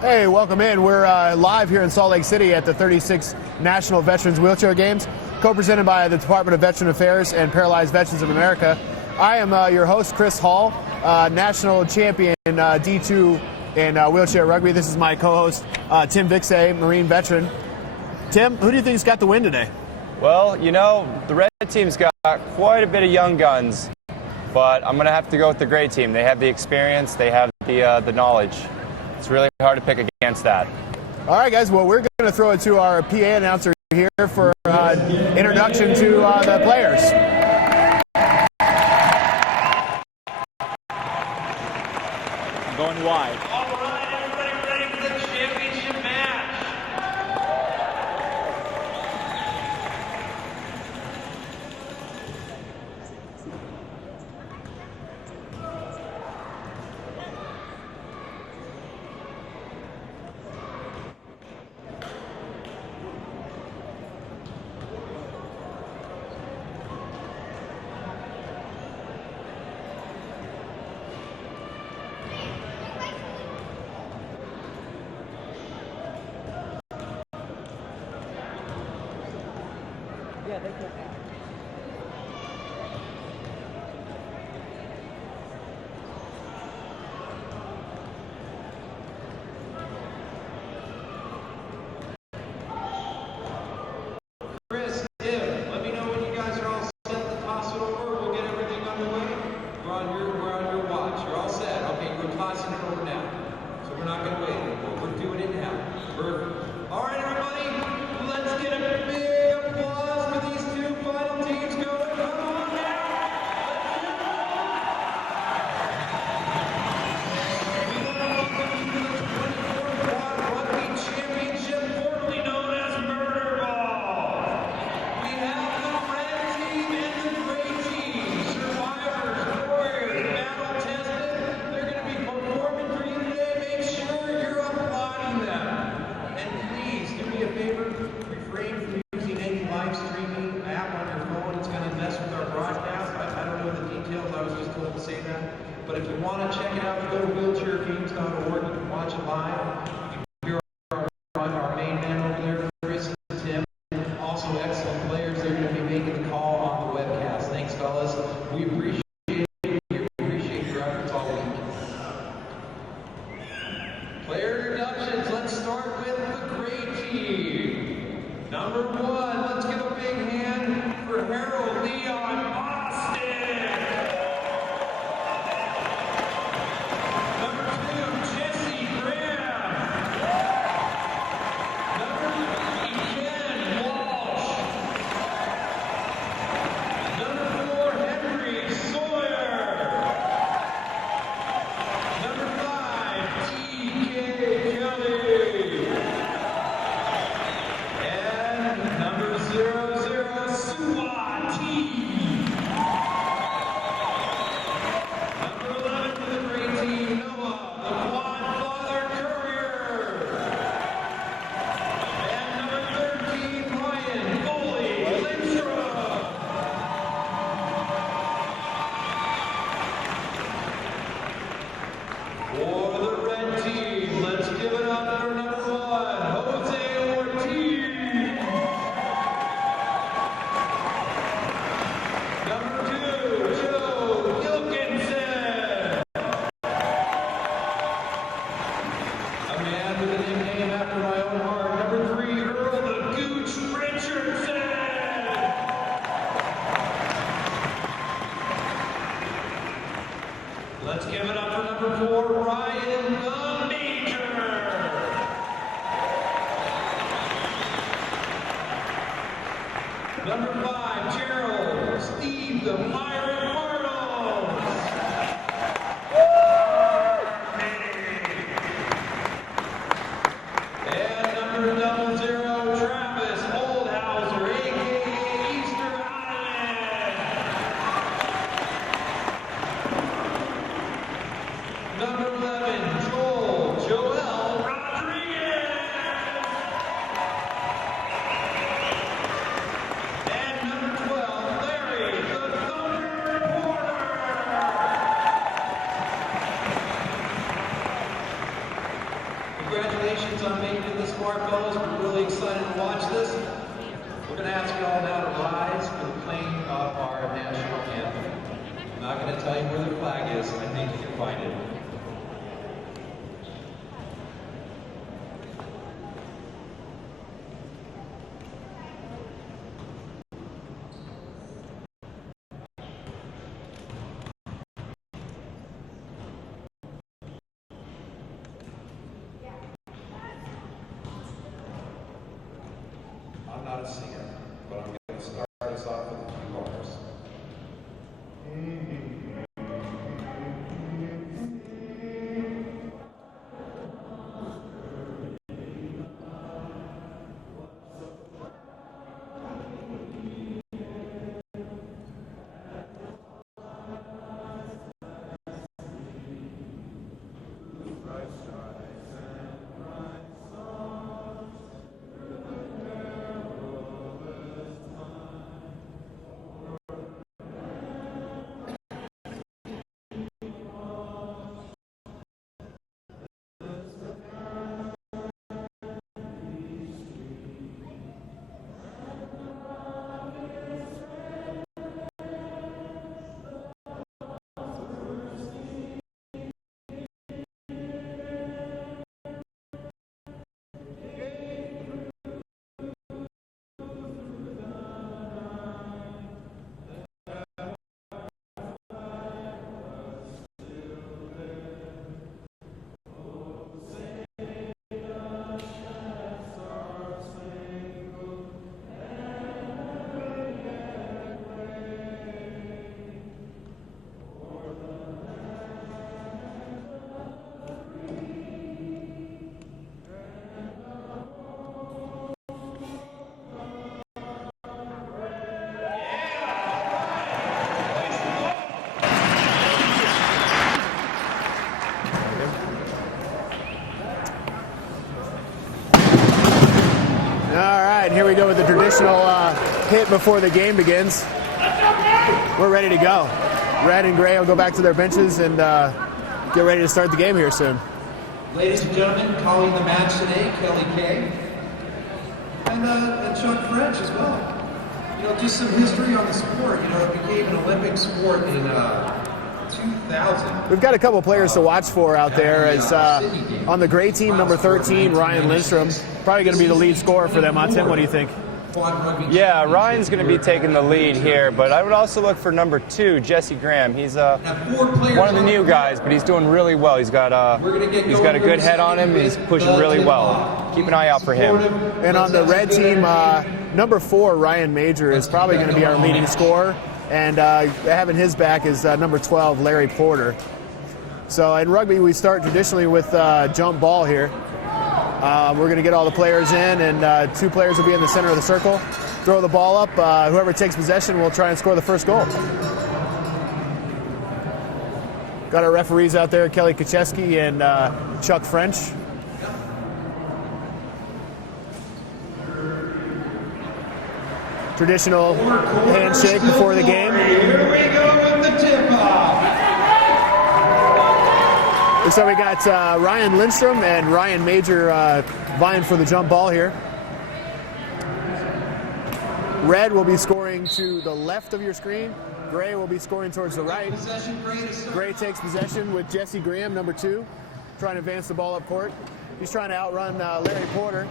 Hey, welcome in. We're live here in Salt Lake City at the 36th National Veterans Wheelchair Games, co-presented by the Department of Veteran Affairs and Paralyzed Veterans of America. I am your host, Chris Hall, national champion D2 in wheelchair rugby. This is my co-host, Tim Vixay, Marine veteran. Tim, who do you think's got the win today? Well, you know, the red team's got quite a bit of young guns, but I'm going to have to go with the gray team. They have the experience, they have the knowledge. It's really hard to pick against that. All right, guys. Well, we're going to throw it to our PA announcer here for introduction to the players. I'm going wide. All right, everybody ready for the championship match? Yeah, they can. Chris, Tim, let me know when you guys are all set to toss it over. We'll get everything underway. We're on your watch. You're all set. Okay, we're tossing it over now. So we're not going to wait anymore. We're doing it now. Perfect. All right, everybody, let's get a big applause for these two final teams going. Come on now. We want to welcome you to the 24th Quad Rugby Championship, formerly known as Murder Ball. We have the red team and the gray team, survivors, warriors, battle tested. They're going to be performing for you today. Make sure you're applauding them. And please do me a favor, refrain from using any live streaming app on your phone. It's going to mess with our broadcast. I don't know the details. I was just told to say that. But if you want to check it out, go to wheelchairgames.org. You can watch it live. You can hear our main man over there, Chris and Tim. Also excellent players. They're going to be making the call on the webcast. Thanks, fellas. We appreciate it. We appreciate your efforts all week. Player introductions. Let's start with the gray team. Number 1, let's give a big hand for Harold Leon Austin. Number 2, Jesse Graham. Number 3, Ken Walsh. Number 4, Henry Sawyer. Number 5, T.K. Kelly. And number 00, Suwati. Number 11 for the gray team, Noah, the Quad Father Courier. And number 13, Ryan Foley Lindstrom. For the red team, let's give it up for number 1, Jose Ortiz. Number 2, Joe Gilkinson. A man with a nickname after my own heart. Number 3, Earl the Gooch Richardson. Let's give it up for number 4, Ryan the Major. Number 5, Gerald Steve the Pirate Bartles. And number 00, Travis Oldhauser, a.k.a. Easter Island. Number 11, Joel Rodriguez. And number 12, Larry the Thunder Porter. We're going to ask you all now to rise for the playing of our national anthem. I'm not going to tell you where the flag is. I think you can find it. I'm not a singer, but I'm going to start us off with a few bars. Here we go with the traditional hit before the game begins. We're ready to go. Red and gray will go back to their benches and get ready to start the game here soon. Ladies and gentlemen, calling the match today, Kelly Kay and Chuck French as well. You know, just some history on the sport. You know, it became an Olympic sport in 2000. We've got a couple players to watch for out there. As on the gray team, number 13, Ryan Lindstrom, probably going to be the lead scorer for them. Tim, what do you think? Yeah, Ryan's going to be taking the lead here, but I would also look for number 2, Jesse Graham. He's one of the new guys, but he's doing really well. He's got a good head on him. He's pushing really well. Keep an eye out for him. And on the red team, number 4, Ryan Major, is probably going to be our leading scorer. And having his back is number 12, Larry Porter. So in rugby, we start traditionally with jump ball here. We're going to get all the players in, and 2 players will be in the center of the circle. Throw the ball up. Whoever takes possession will try and score the first goal. Got our referees out there, Kelly Kacheski and Chuck French. Traditional handshake before the game. Here we go with the tip-off. So we got Ryan Lindstrom and Ryan Major vying for the jump ball here. Red will be scoring to the left of your screen. Gray will be scoring towards the right. Gray takes possession with Jesse Graham, number 2, trying to advance the ball up court. He's trying to outrun Larry Porter.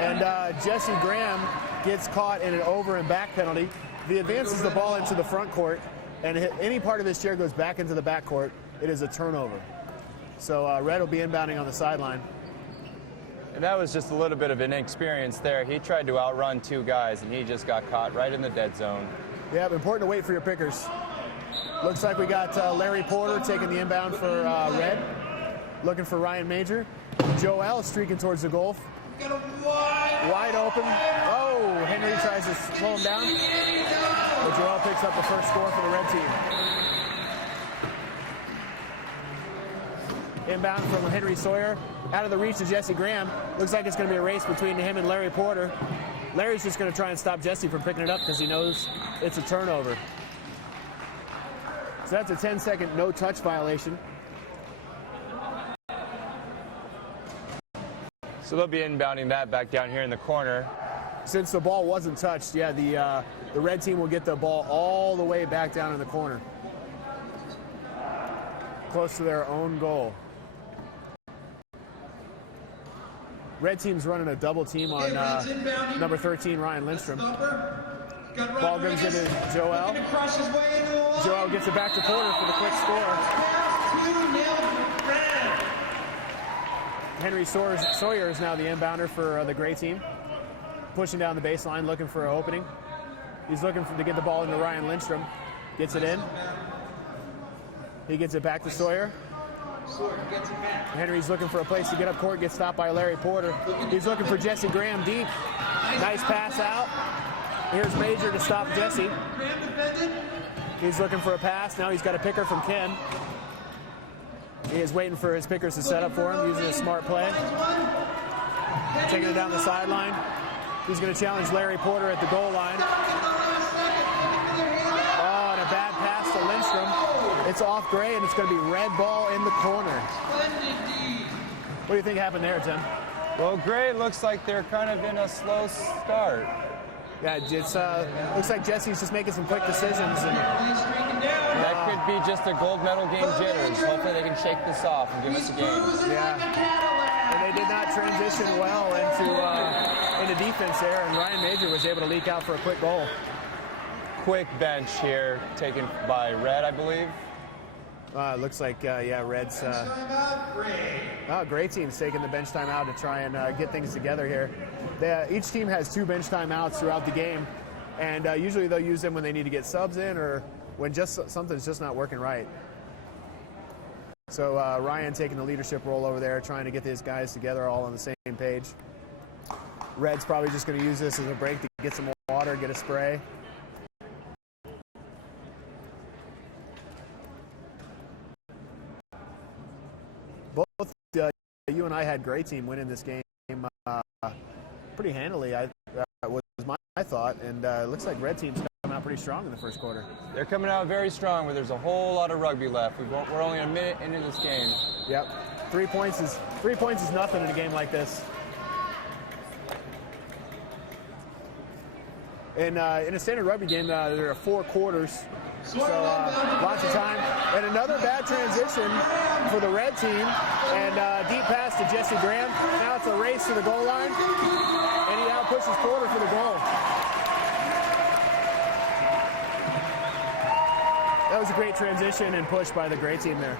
And Jesse Graham gets caught in an over and back penalty. He advances the ball into the front court, and any part of his chair goes back into the back court. It is a turnover. So Red will be inbounding on the sideline. And that was just a little bit of inexperience there. He tried to outrun 2 guys, and he just got caught right in the dead zone. Yeah, important to wait for your pickers. Looks like we got Larry Porter taking the inbound for Red. Looking for Ryan Major. Joel streaking towards the goal. Wide open. Oh, Henry tries to slow him down. But Joel picks up the first score for the red team. Inbound from Henry Sawyer. Out of the reach of Jesse Graham. Looks like it's going to be a race between him and Larry Porter. Larry's just going to try and stop Jesse from picking it up because he knows it's a turnover. So that's a 10-second no-touch violation. So they'll be inbounding that back down here in the corner. Since the ball wasn't touched, yeah, the red team will get the ball all the way back down in the corner, close to their own goal. Red team's running a double team on number 13, Ryan Lindstrom. Ball goes into Joel. Joel gets it back to Porter for the quick score. Henry Sawyer is now the inbounder for the gray team. Pushing down the baseline, looking for an opening. He's looking to get the ball into Ryan Lindstrom. Gets it in. He gets it back to Sawyer. Henry's looking for a place to get up court, gets stopped by Larry Porter. He's looking for Jesse Graham deep. Nice pass out. Here's Major to stop Jesse. He's looking for a pass. Now he's got a picker from Ken. He is waiting for his pickers to set up for him, using a smart play. Taking it down the sideline. He's going to challenge Larry Porter at the goal line. Oh, and a bad pass to Lindstrom. It's off Gray, and it's going to be red ball in the corner. What do you think happened there, Tim? Well, Gray looks like they're kind of in a slow start. Yeah, it's looks like Jesse's just making some quick decisions. And that could be just a gold medal game jitters. Hopefully they can shake this off and give us a game. Yeah. And they did not transition well into defense there, and Ryan Major was able to leak out for a quick goal. Quick bench here, taken by Red, I believe. It looks like, yeah, Red's... Gray team's taking the bench timeout to try and get things together here. Each team has 2 bench timeouts throughout the game, and usually they'll use them when they need to get subs in or when something's just not working right. So Ryan taking the leadership role over there, trying to get these guys together all on the same page. Red's probably just going to use this as a break to get some more water, get a spray. Both you and I had Gray team winning this game pretty handily, was my thought, and it looks like Red team's coming out pretty strong in the first quarter. They're coming out very strong, but there's a whole lot of rugby left. We're only a minute into this game. Yep, 3 points is nothing in a game like this. In a standard rugby game, there are 4 quarters, so lots of time. And another bad transition for the red team, and deep pass to Jesse Graham. Now it's a race to the goal line, and he out pushes Porter for the goal. That was a great transition and push by the gray team there.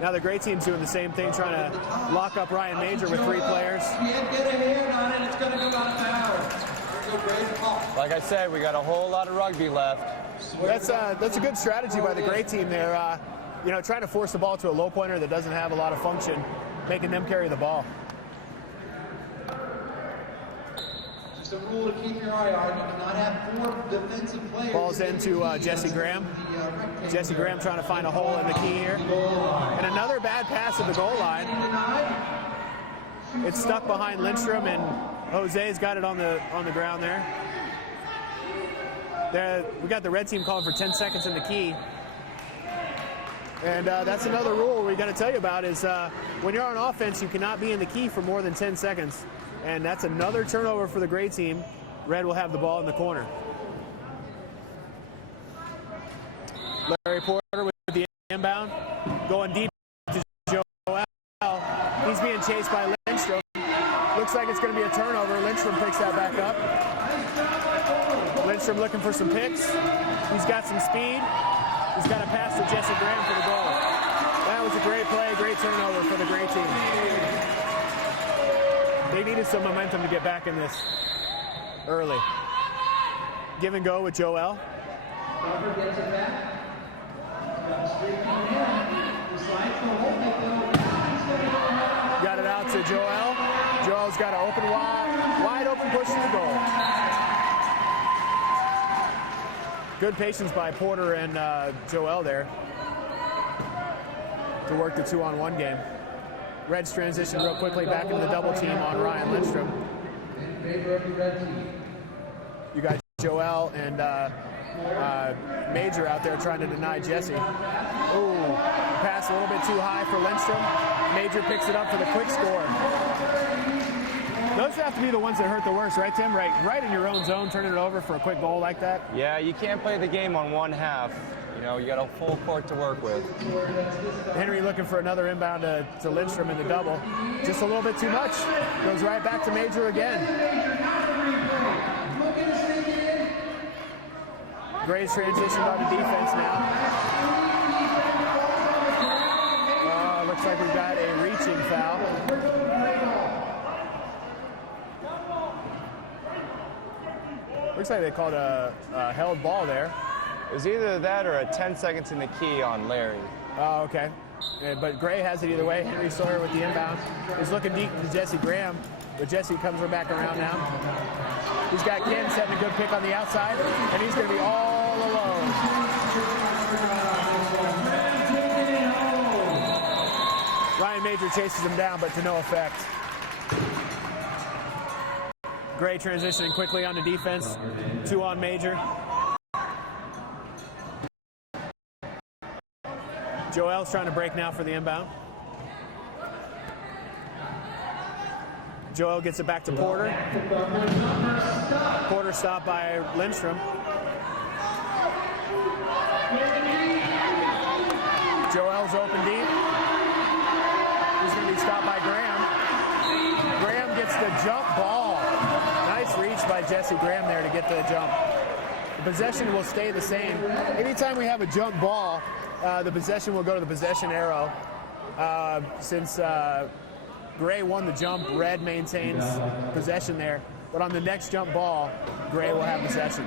Now the gray team's doing the same thing, trying to lock up Ryan Major with 3 players. Like I said, we got a whole lot of rugby left. That's a good strategy by the gray team there. Trying to force the ball to a low pointer that doesn't have a lot of function, making them carry the ball. Just a rule to keep your eye on. You cannot have 4 defensive players. Ball's into Jesse Graham. Jesse Graham trying to find a hole in the key here. And another bad pass at the goal line. It's stuck behind Lindstrom, and Jose's got it on the ground there. We got the red team calling for 10 seconds in the key. And that's another rule we got to tell you about is when you're on offense, you cannot be in the key for more than 10 seconds. And that's another turnover for the gray team. Red will have the ball in the corner. Larry Porter with the inbound. Going deep to Joel. He's being chased by Lindstrom. Looks like it's going to be a turnover. Lindstrom picks that back up. Lindstrom looking for some picks. He's got some speed. He's got a pass to Jesse Graham for the goal. That was a great play, great turnover for the gray team. They needed some momentum to get back in this early. Give and go with Joel. Got it out to Joel. Joel's got an open wide open push to the goal. Good patience by Porter and Joel there to work the 2-on-1 game. Reds transition real quickly back into the double team on Ryan Lindstrom. You got Joel and Major out there trying to deny Jesse. Ooh, pass a little bit too high for Lindstrom. Major picks it up for the quick score. Those have to be the ones that hurt the worst, right, Tim? Right in your own zone, turning it over for a quick goal like that. Yeah, you can't play the game on one half. You know, you got a full court to work with. Henry looking for another inbound to Lindstrom in the double. Just a little bit too much. Goes right back to Major again. Gray's transitioned on to defense now. Looks like we've got a reaching foul. Looks like they called a held ball there. It was either that or a 10 seconds in the key on Larry. Oh, okay. Yeah, but Gray has it either way. Henry Sawyer with the inbound. He's looking deep to Jesse Graham, but Jesse comes back around now. He's got Ken setting a good pick on the outside, and he's going to be all alone. Ryan Major chases him down, but to no effect. Gray transitioning quickly onto defense. 2 on Major. Joel's trying to break now for the inbound. Joel gets it back to Porter. Porter stopped by Lindstrom. Joel's open deep. He's going to be stopped by Graham. Graham gets the jump ball. Nice reach by Jesse Graham there to get the jump. The possession will stay the same. Anytime we have a jump ball, the possession will go to the possession arrow. Since Gray won the jump, Red maintains possession there. But on the next jump ball, Gray will have possession.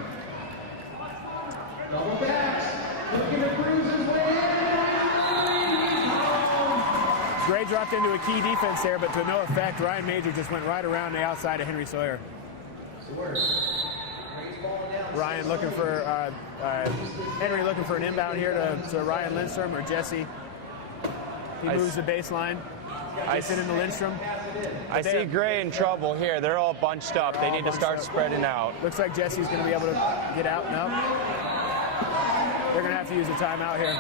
Gray dropped into a key defense there, but to no effect. Ryan Major just went right around the outside of Henry Sawyer. Ryan looking for Henry looking for an inbound here to Ryan Lindstrom or Jesse. He moves the baseline. Gets it into Lindstrom. I see Gray in trouble here. They're all bunched up. They need to start spreading out. Looks like Jesse's going to be able to get out. No. They're going to have to use a timeout here.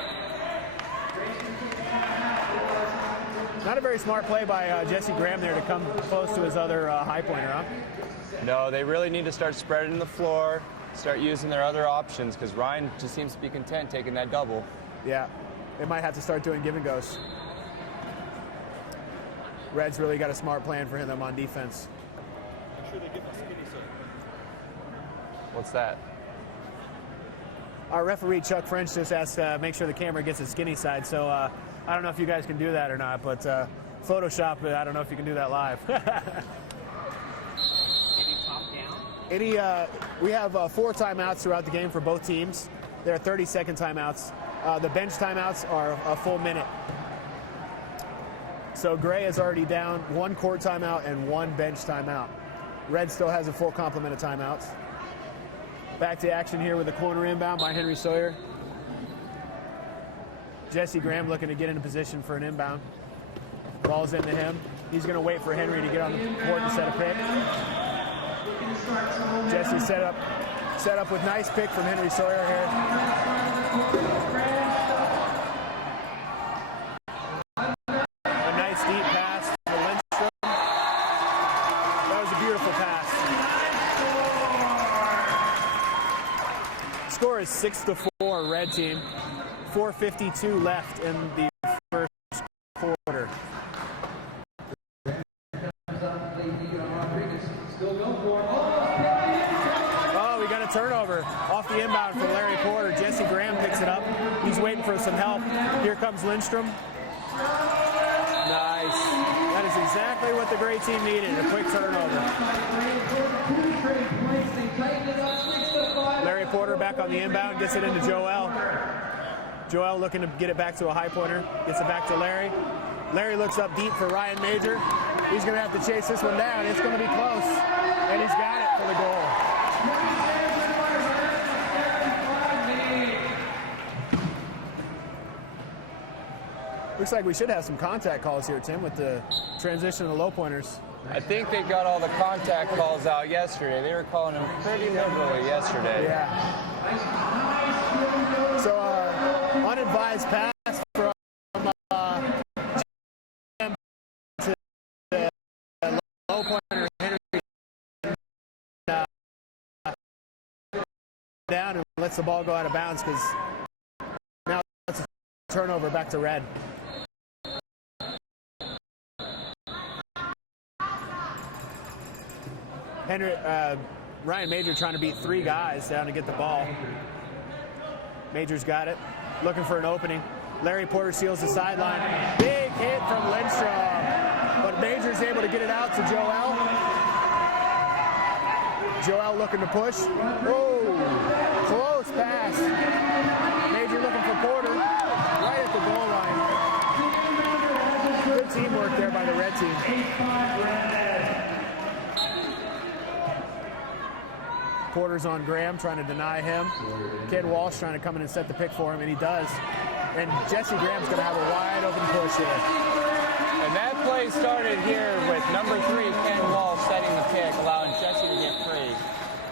Not a very smart play by Jesse Graham there to come close to his other high pointer, huh? No, they really need to start spreading the floor, start using their other options, because Ryan just seems to be content taking that double. Yeah, they might have to start doing give and goes. Red's really got a smart plan for him on defense. Make sure they get the skinny side. What's that? Our referee, Chuck French, just asked make sure the camera gets the skinny side. So I don't know if you guys can do that or not, but Photoshop, I don't know if you can do that live. We have 4 timeouts throughout the game for both teams. There are 30-second timeouts. The bench timeouts are a full minute. So Gray is already down 1 court timeout and 1 bench timeout. Red still has a full complement of timeouts. Back to action here with a corner inbound by Henry Sawyer. Jesse Graham looking to get into position for an inbound. Ball's into him. He's going to wait for Henry to get on the court and set a pick. Jesse set up with nice pick from Henry Sawyer here. A nice deep pass to Lindstrom. That was a beautiful pass. Score is 6-4, red team. 4:52 left in the first quarter. Oh, we got a turnover off the inbound from Larry Porter. Jesse Graham picks it up. He's waiting for some help. Here comes Lindstrom. Nice. That is exactly what the Gray team needed, a quick turnover. Larry Porter back on the inbound, gets it into Joel. Joel looking to get it back to a high pointer, gets it back to Larry. Larry looks up deep for Ryan Major. He's going to have to chase this one down. It's going to be close, and he's got it for the goal. Looks like we should have some contact calls here, Tim, with the transition of the low pointers. I think they got all the contact calls out yesterday. They were calling them pretty liberally yesterday. Yeah. So, unadvised pass from pointer Henry down and lets the ball go out of bounds because now it's a turnover back to red. Ryan Major trying to beat 3 guys down to get the ball. Major's got it, looking for an opening. Larry Porter seals the sideline. Big hit from Lindstrom, but Major's able to get it out to Joel. Joel looking to push. Whoa, close pass. Major looking for Porter, right at the goal line. Good teamwork there by the red team. Porter's on Graham, trying to deny him. Ken Walsh trying to come in and set the pick for him, and he does. And Jesse Graham's going to have a wide open push here. And that play started here with number 3, Ken Walsh, setting the pick, allowing Jesse to get free.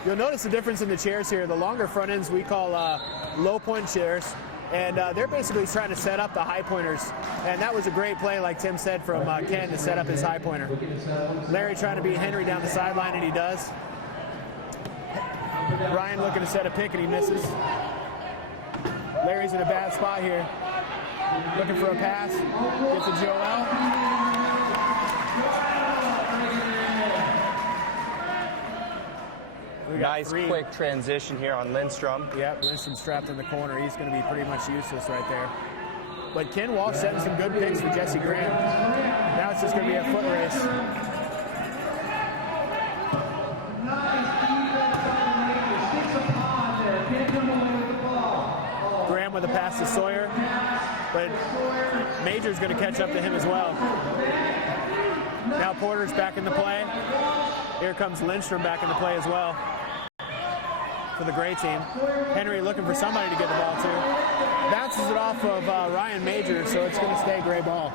You'll notice the difference in the chairs here. The longer front ends we call low point chairs, and they're basically trying to set up the high pointers. And that was a great play, like Tim said, from Ken to set up his high pointer. Larry trying to beat Henry down the sideline, and he does. Ryan looking to set a pick, and he misses. Larry's in a bad spot here. Looking for a pass. Gets to Joel. Nice quick transition here on Lindstrom. Yep, Lindstrom trapped in the corner. He's going to be pretty much useless right there. But Ken Walsh setting some good picks for Jesse Graham. Now it's just going to be a foot race. Graham with a pass to Sawyer, but Major's going to catch up to him as well. Now Porter's back in the play. Here comes Lindstrom back in the play as well for the gray team. Henry looking for somebody to get the ball to. Bounces it off of Ryan Major, so it's going to stay gray ball.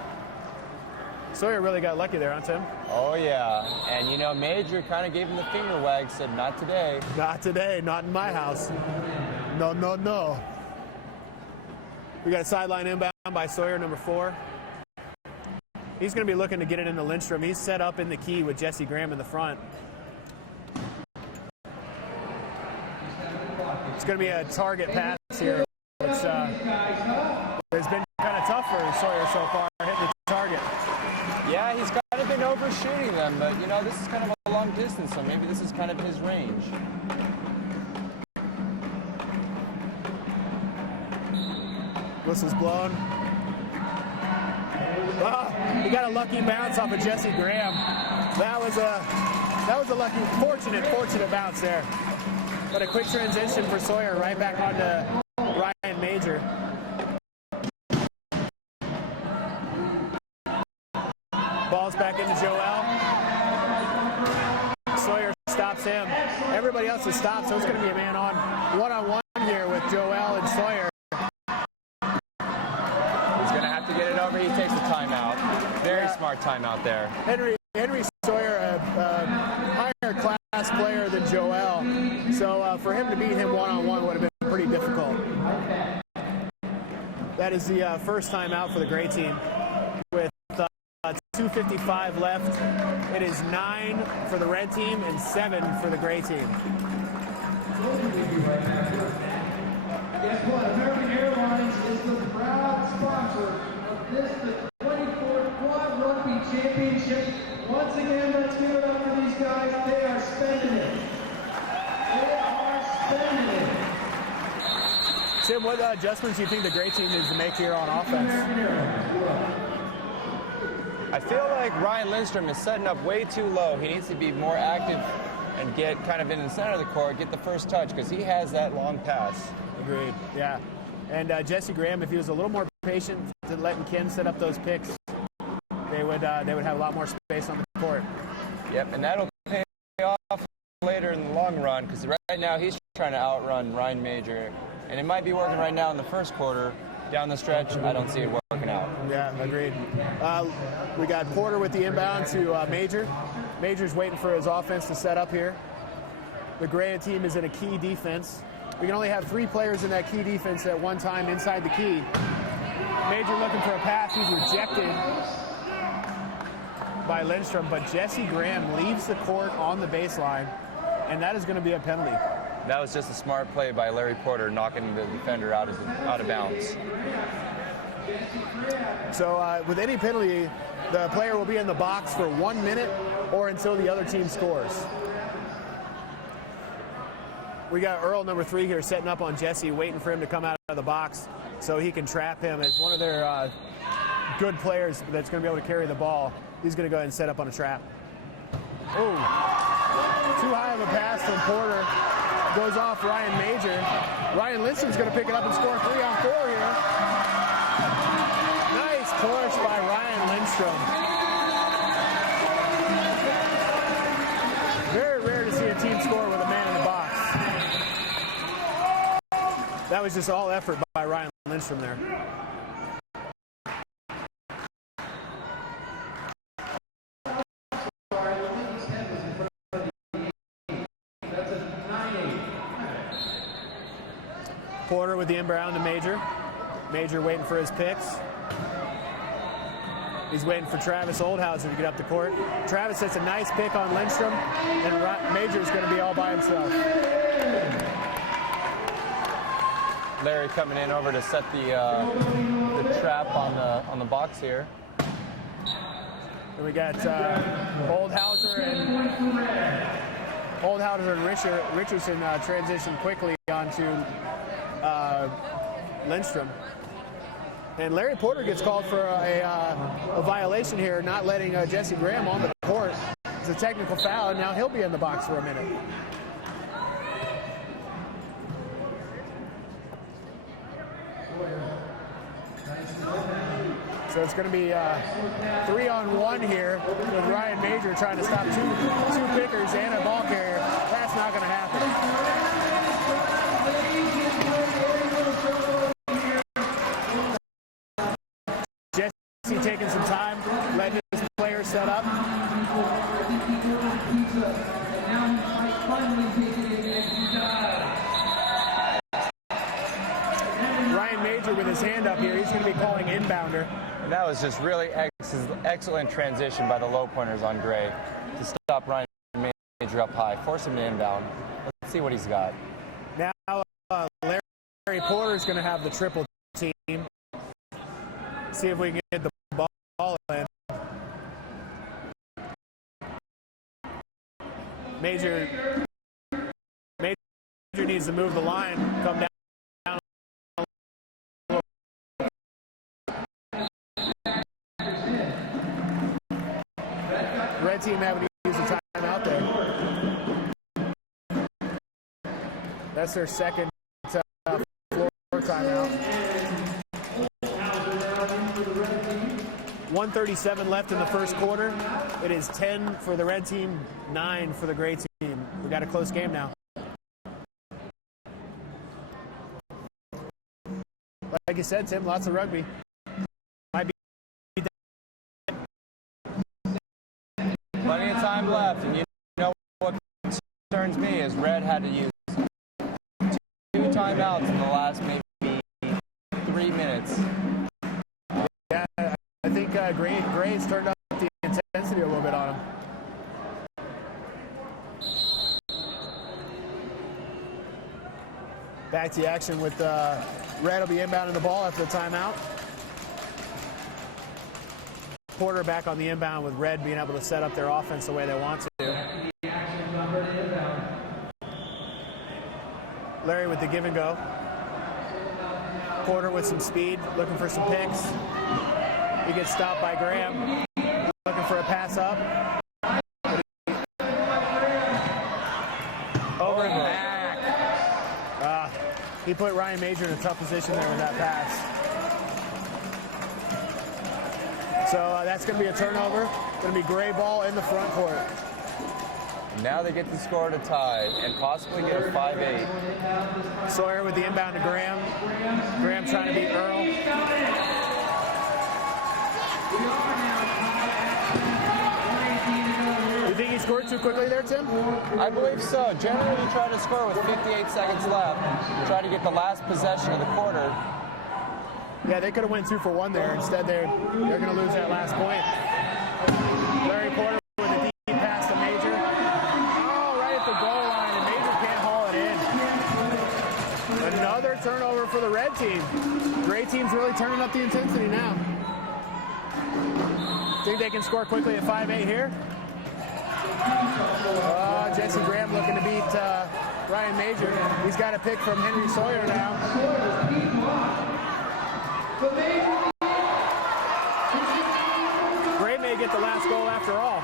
Sawyer really got lucky there, huh, Tim? Oh, yeah. And, you know, Major kind of gave him the finger wag, said, not today. Not today, not in my house. No, no, no. We got a sideline inbound by Sawyer, number 4. He's going to be looking to get it into Lindstrom. He's set up in the key with Jesse Graham in the front. It's going to be a target pass here. It's been kind of tough for Sawyer so far, hitting the target. Yeah, he's kind of been overshooting them, but, you know, this is kind of a long distance, so maybe this is kind of his range. Whistle's blown. Oh, he got a lucky bounce off of Jesse Graham. That was a lucky, fortunate bounce there. But a quick transition for Sawyer, right back onto Ryan Major. Ball's back into Joel. Sawyer stops him. Everybody else has stopped, so it's going to be a man on one-on-one here with Joel and Sawyer. To get it over, he takes a timeout. Very smart timeout there. Henry Sawyer, a higher class player than Joel, so for him to beat him one-on-one would have been pretty difficult. That is the first timeout for the gray team with 2:55 left. It is 9 for the red team and 7 for the gray team. Guess what? American Airlines is the proud sponsor of this, the 24th Quad Rugby Championship. Once again, let's give it up for these guys. They are spending it. They are spending it. Tim, what adjustments do you think the gray team needs to make here on offense? I feel like Ryan Lindstrom is setting up way too low. He needs to be more active and get kind of in the center of the court, get the first touch, because he has that long pass. Agreed, yeah. And Jesse Graham, if he was a little more patient to letting Ken set up those picks, they would have a lot more space on the court. Yep, and that'll pay off later in the long run, because right now he's trying to outrun Ryan Major, and it might be working right now in the first quarter. Down the stretch, I don't see it working out. Yeah, agreed. We got Porter with the inbound to Major. Major's waiting for his offense to set up here. The gray team is in a key defense. We can only have 3 players in that key defense at one time inside the key. Major looking for a pass. He's rejected. by Lindstrom, but Jesse Graham leaves the court on the baseline, and that is going to be a penalty. That was just a smart play by Larry Porter, knocking the defender out of bounds. So with any penalty, the player will be in the box for 1 minute or until the other team scores. We got Earl, number 3 here, setting up on Jesse, waiting for him to come out of the box so he can trap him as one of their good players that's going to be able to carry the ball. He's going to go ahead and set up on a trap. Oh, too high of a pass from Porter. Goes off Ryan Major. Ryan Lindstrom's going to pick it up and score 3 on 4 here. Nice push by Ryan Lindstrom. Very rare to see a team score with a man in the box. That was just all effort by Ryan Lindstrom there. Porter with the inbound to Major. Major waiting for his picks. He's waiting for Travis Oldhauser to get up the court. Travis sets a nice pick on Lindstrom, and Major's going to be all by himself. Larry coming in over to set the trap on the box here. And we got Oldhauser and Richardson transition quickly onto Lindstrom. And Larry Porter gets called for a violation here, not letting Jesse Graham on the court. It's a technical foul, and now he'll be in the box for a minute. So it's going to be 3-on-1 here with Ryan Major trying to stop two pickers and a ball carrier. That's not going to happen. Jesse taking some time, letting his players set up. Ryan Major with his hand up here. He's going to be calling inbounder. And that was just really excellent transition by the low pointers on Gray to stop Ryan Major up high, force him to inbound. Let's see what he's got. Now Larry Porter's going to have the triple team. See if we can get the ball in. Major needs to move the line, come down. Red team having to use the timeout there. That's their second floor timeout. 1:37 left in the first quarter. It is 10 for the red team, 9 for the gray team. We got a close game now. Like you said, Tim, lots of rugby. Plenty of time left, and you know what concerns me is Red had to use 2 timeouts in the last maybe 3 minutes. Yeah, I think Gray's turned up the intensity a little bit on him. Back to the action with Red will be inbounding the ball after the timeout. Porter back on the inbound with Red being able to set up their offense the way they want to. Larry with the give and go. Porter with some speed, looking for some picks. He gets stopped by Graham, looking for a pass up. Over and back. He put Ryan Major in a tough position there with that pass. So that's going to be a turnover. Going to be Gray ball in the front court. Now they get to score to tie and possibly get a 5-8. Sawyer with the inbound to Graham. Graham trying to beat Earl. You think he scored too quickly there, Tim? I believe so. Generally, you try to score with 58 seconds left. Try to get the last possession of the quarter. Yeah, they could have went 2 for 1 there. Instead, they're going to lose that last point. Larry turnover for the red team. Gray team's really turning up the intensity now. Think they can score quickly at 5-8 here? Jesse Graham looking to beat Ryan Major. He's got a pick from Henry Sawyer now. Gray may get the last goal after all.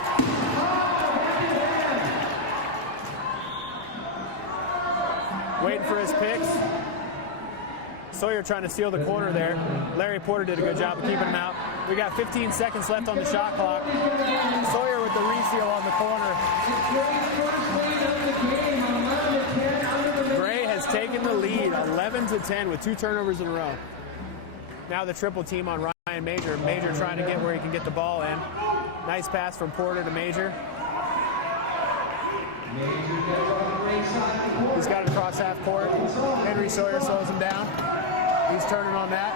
Waiting for his picks. Sawyer trying to steal the corner there. Larry Porter did a good job of keeping him out. We got 15 seconds left on the shot clock. Sawyer with the reseal on the corner. Gray has taken the lead, 11-10 with 2 turnovers in a row. Now the triple team on Ryan Major. Major trying to get where he can get the ball in. Nice pass from Porter to Major. He's got it across half court. Henry Sawyer slows him down. He's turning on that.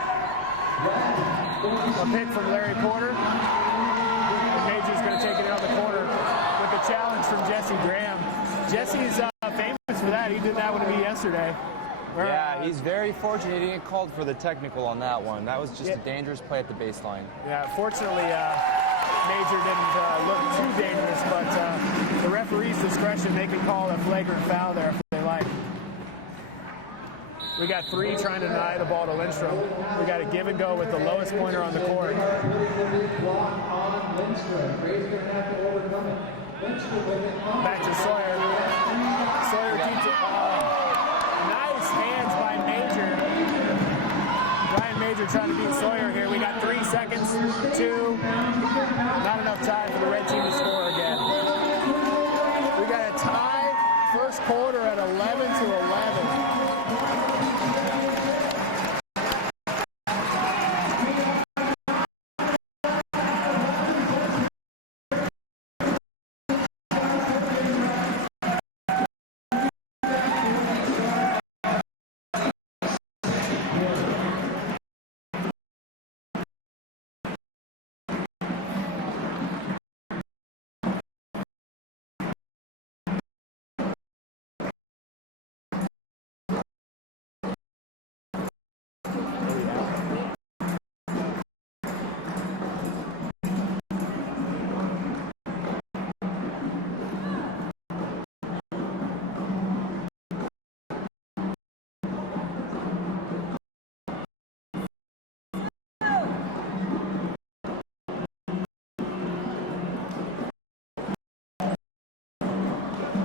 A pick from Larry Porter. And Major's going to take it out the corner with a challenge from Jesse Graham. Jesse's famous for that. He did that one to me yesterday. Yeah, he's very fortunate he didn't get called for the technical on that one. That was just a dangerous play at the baseline. Yeah, fortunately, Major didn't look too dangerous, but the referee's discretion, they can call a flagrant foul there if they like. We got 3 trying to deny the ball to Lindstrom. We got a give and go with the lowest pointer on the court. Back to Sawyer. Sawyer keeps it. Nice hands by Major. Ryan Major trying to beat Sawyer here. We got 3 seconds. 2. Not enough time for the red team to score again. We got a tie. First quarter at 11-11.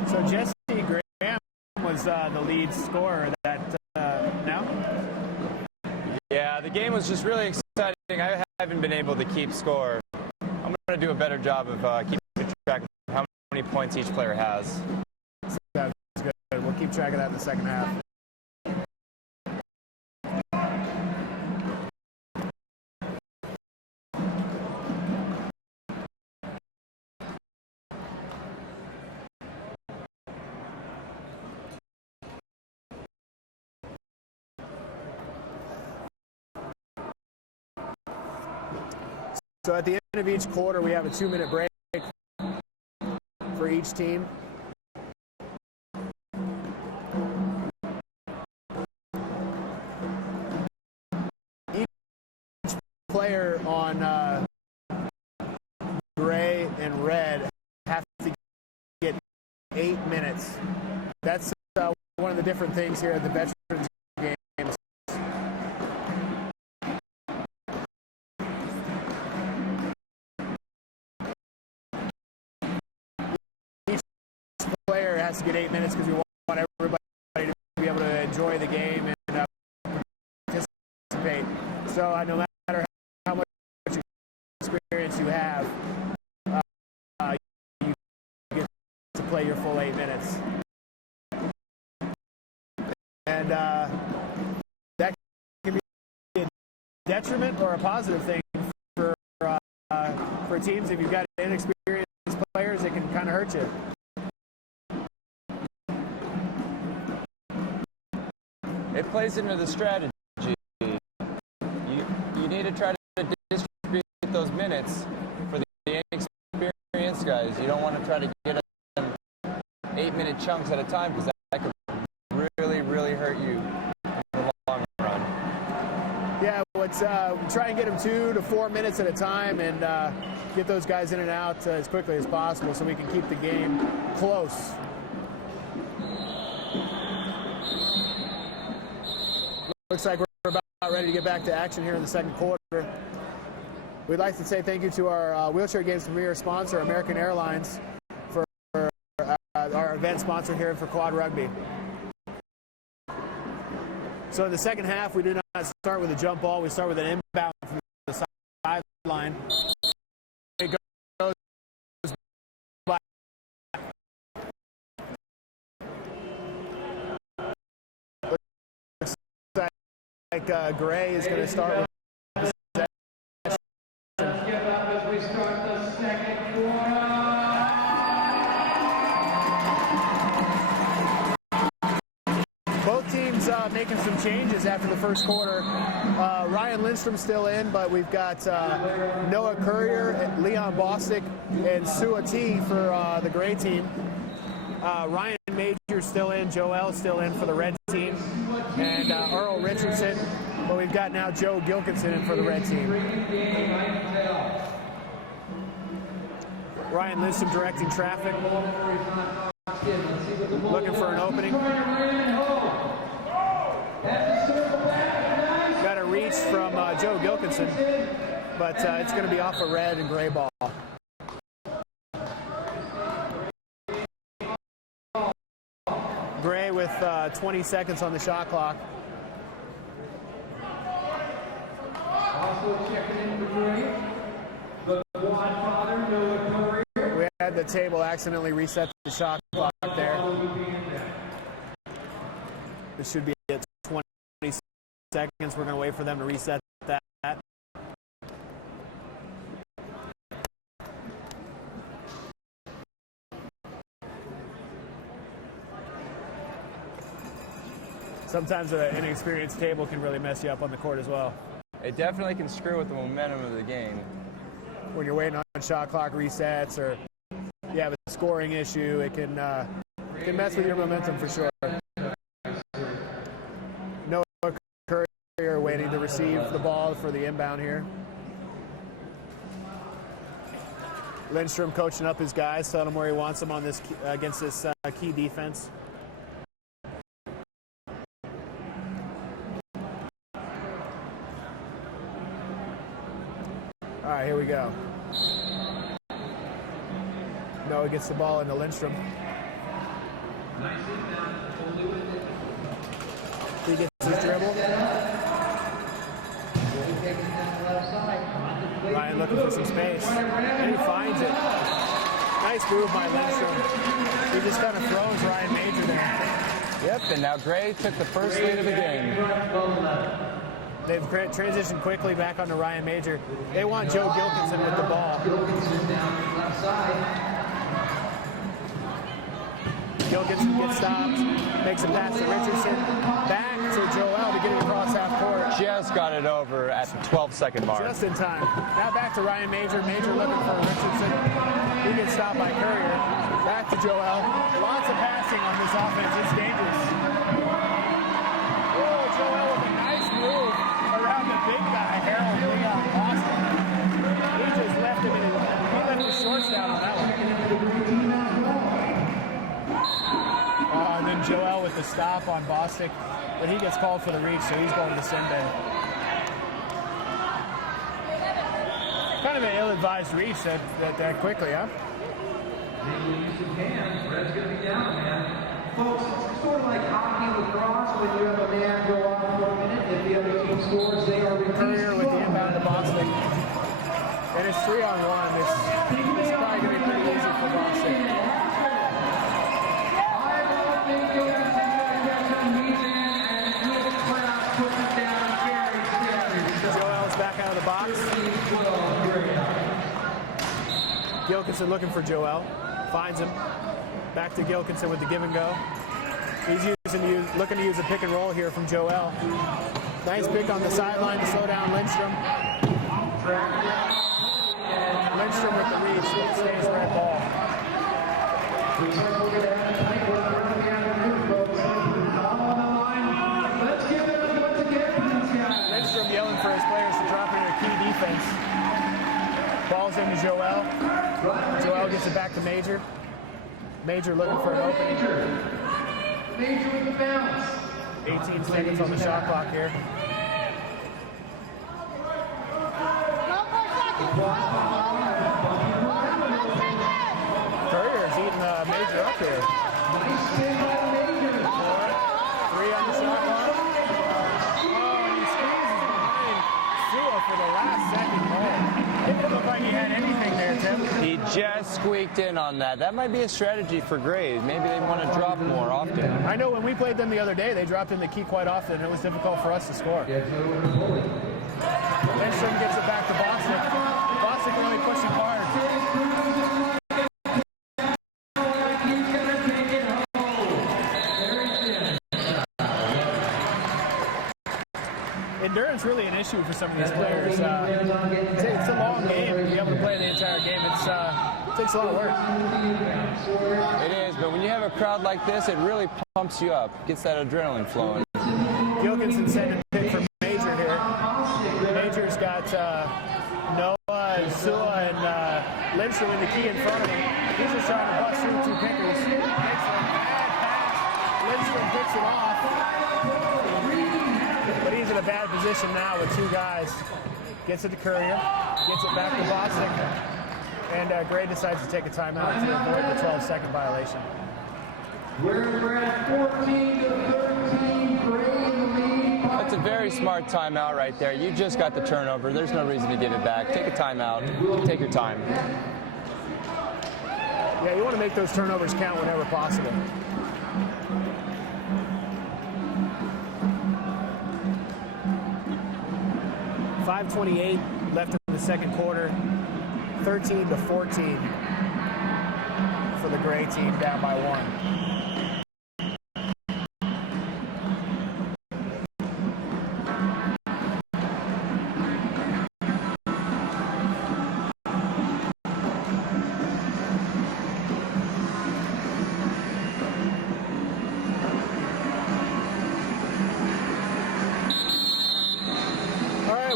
So Jesse Graham was the lead scorer that now? Yeah, the game was just really exciting. I haven't been able to keep score. I'm going to do a better job of keeping track of how many points each player has. That's good. We'll keep track of that in the second half. So at the end of each quarter, we have a 2-minute break for each team. Each player on gray and red have to get 8 minutes. That's one of the different things here at the Veterans Games. Player has to get 8 minutes because we want everybody to be able to enjoy the game and participate. So no matter how much experience you have, you get to play your full 8 minutes. And that can be a detriment or a positive thing for teams. If you've got inexperienced players, it can kind of hurt you. It plays into the strategy. You need to try to distribute those minutes for the inexperienced guys. You don't want to try to get them 8-minute chunks at a time because that could really, really hurt you in the long run. try and get them 2 to 4 minutes at a time and get those guys in and out as quickly as possible so we can keep the game close. Looks like we're about ready to get back to action here in the second quarter. We'd like to say thank you to our Wheelchair Games premier sponsor, American Airlines, for our event sponsor here for Quad Rugby. So in the second half, we do not start with a jump ball. We start with an inbound from the sideline. It goes by. Looks like Gray is going to start with. Let's get up as we start the second quarter. Both teams making some changes after the first quarter. Ryan Lindstrom's still in, but we've got Noah Courier, Leon Bostic, and Sua T for the gray team. Ryan Major's still in, Joel's still in for the red team, and Earl Richardson. But we've got now Joe Gilkinson in for the red team. Ryan Lindstrom directing traffic. Looking for an opening. Got a reach from Joe Gilkinson, but it's going to be off a red and gray ball. Gray with 20 seconds on the shot clock. Also checking in for Gray, the quad father, Noah Courier. We had the table accidentally reset the shot clock there. This should be at 20 seconds. We're going to wait for them to reset that. Sometimes an inexperienced table can really mess you up on the court as well. It definitely can screw with the momentum of the game. When you're waiting on shot clock resets or you have a scoring issue, it can mess with your momentum for sure. Noah Courier waiting to receive the ball for the inbound here. Lindstrom coaching up his guys, telling them where he wants them on this against this key defense. All right, here we go. Noah gets the ball into Lindstrom. He gets his dribble. Ryan looking for some space. And he finds it. Nice move by Lindstrom. He just kind of throws Ryan Major there. Yep, and now Gray took the first lead of the game. They've transitioned quickly back onto Ryan Major. They want Joe Gilkinson with the ball. Gilkinson gets stopped, makes a pass to Richardson, back to Joel to get it across half court. Just got it over at the 12-second mark. Just in time. Now back to Ryan Major. Major looking for Richardson. He gets stopped by Courier. Back to Joel. Lots of passing on this offense. It's dangerous. Oh, Joel with a nice move around the big guy, Harold Leon Boston. He just left him in his shorts down on that one. And then Joel with the stop on Bostic, but he gets called for the reach, so he's going to the sin bin. Kind of an ill-advised reach that quickly, huh? Red's going to be down, man. Folks, it's sort of like hockey lacrosse when you have a man go off for a minute. If the other team scores, they are Courier with the inbound to Bostic. And it's 3-on-1. It's probably going to be pretty easy for Bostic. Joel's back out of the box. Gilkinson looking for Joel. Finds him. Back to Gilkinson with the give and go. He's looking to use a pick and roll here from Joel. Nice pick on the sideline to slow down Lindstrom. Lindstrom with the reach. Stays red ball. Lindstrom yelling for his players defense. Ball's into Joel. Joel gets it back to Major. Major looking for an opening. Major with the bounce. 18 seconds on the shot clock here. Courier's eating Major up here. Nice spin by Major. 3 on the shot clock. Oh, and he squeezes behind Sua for the last second ball. Didn't look like he had anything there, Tim. He just squeaked in on that. That might be a strategy for Grays. Maybe they want to drop more often. I know when we played them the other day, they dropped in the key quite often, and it was difficult for us to score. Lindstrom gets it back to Bostic. Bostic really pushing hard. Endurance really an issue for some of these players. It's a long game. To be able to play the entire game, it takes a lot of work. It is, but when you have a crowd like this, it really pumps you up, gets that adrenaline flowing. Gilkinson sending a pick for Major here. Major's got Noah, Sua, and Lindstrom in the key in front of him. He's just trying to bust through 2 pickers. Makes a bad pass. Lindstrom picks it off. But he's in a bad position now with 2 guys. Gets it to Courier. Gets it back to Bostic. And Gray decides to take a timeout to avoid the 12-second violation. We're at 14 to 13. Gray in the lead. That's a very smart timeout right there. You just got the turnover. There's no reason to give it back. Take a timeout. Take your time. Yeah, you want to make those turnovers count whenever possible. .5:28 left in the second quarter. 13 to 14 for the Gray team, down by 1.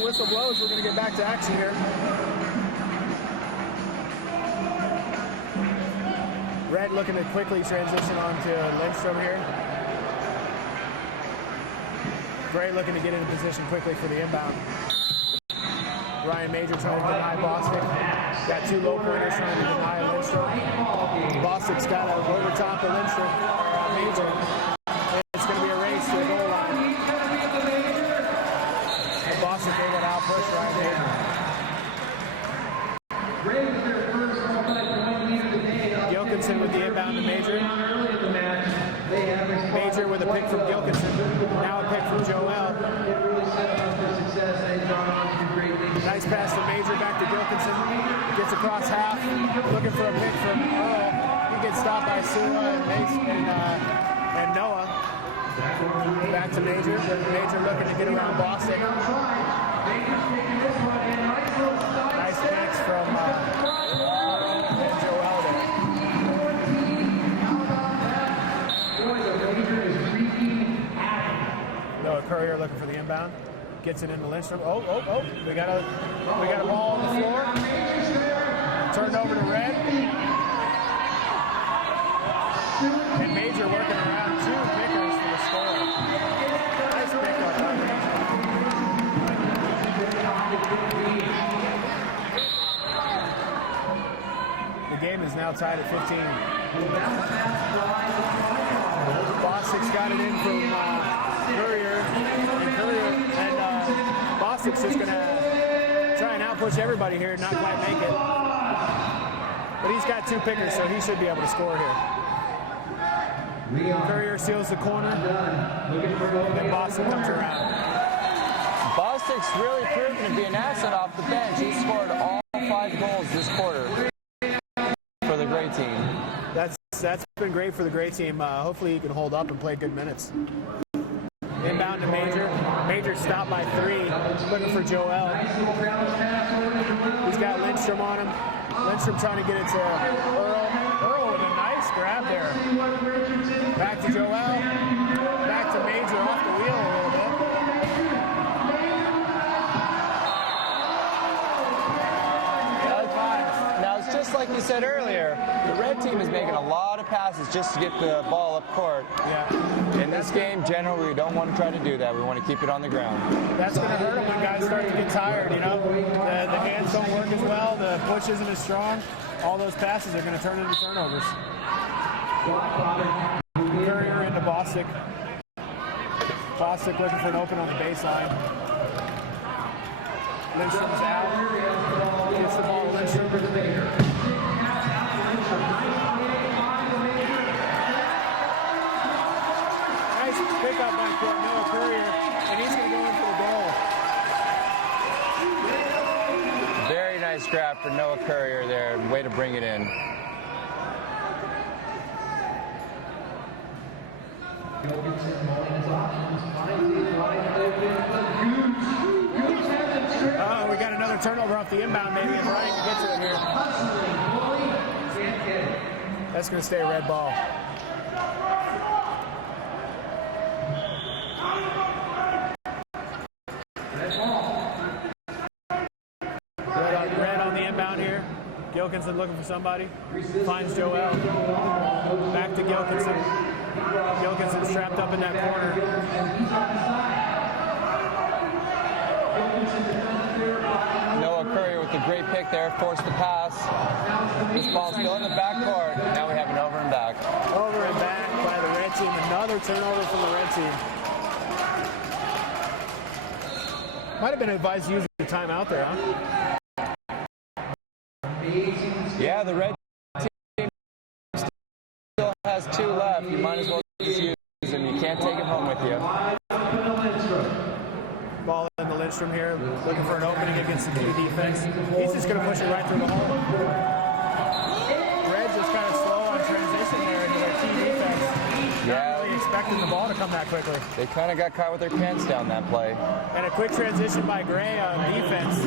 Whistle blows, we're going to get back to action here. Red looking to quickly transition onto Lindstrom here. Gray looking to get into position quickly for the inbound. Ryan Major trying to deny Bostic. Got 2 low pointers trying to deny Lindstrom. Bostic's got over top of Lindstrom, Major. And it's going to be a race to the goal line. Bostic able to outpush Ryan Major. Gilkinson with the inbound to Major. Major with a pick from Gilkinson. Now a pick from Joel. Nice pass from Major back to Gilkinson. Gets across half. Looking for a pick from Earl. He gets stopped by Sua and Noah. Back to Major. Major looking to get around Bostic. Nice picks from Joel there. Noah Courier looking for the inbound. Gets it into Lindstrom. Oh. We got a ball on the floor. Turned over to Red. And Major working around 2 pickers for the score. Nice pickup by Major. The game is now tied at 15. Bostic's got it in from Courier. And Bostic's just going to try and outpush everybody here and not quite make it. But he's got 2 pickers, so he should be able to score here. Courier seals the corner. Then Bostic comes around. Bostic's really proven to be an asset off the bench. He scored all 5 goals this quarter for the Gray team. That's been great for the Gray team. Hopefully he can hold up and play good minutes. Inbound to Major. Major stopped by 3. Looking for Joel. He's got Lindstrom on him. Lindstrom trying to get it to Earl. Earl with a nice grab there. Back to Joel. Back to Major off the wheel a little bit. said earlier, the red team is making a lot of passes just to get the ball up court. Yeah. In this game, generally, we don't want to try to do that. We want to keep it on the ground. That's going to hurt them when guys start to get tired, you know. The hands don't work as well. The push isn't as strong. All those passes are going to turn into turnovers. Courier into Bostic. Bostic looking for an open on the baseline. Lindstrom's out. Gets the ball to Lindstrom. Nice pickup by Noah Courier, and he's going to go in for the goal. Very nice grab for Noah Courier there. Way to bring it in. We got another turnover off the inbound, maybe, if Ryan can get to it here. That's going to stay a red ball. Red on the inbound here. Gilkinson looking for somebody. Finds Joel. Back to Gilkinson. Gilkinson's trapped up in that corner. Noah Courier with a great pick there, forced the pass. This ball's still in the backcourt. Now we have an over and back. Over and back by the red team. Another turnover from the red team. Might have been advised to use the timeout there, huh? Yeah, the red team still has 2 left. You might as well just use them. You can't take them home with you. Ball in the Lindstrom here, looking for an opening against the key defense. He's just going to push it right through the hole. Red just kind of slow on transition there into their key defense. Yeah. Not really expecting the ball to come that quickly. They kind of got caught with their pants down that play. And a quick transition by Gray on defense.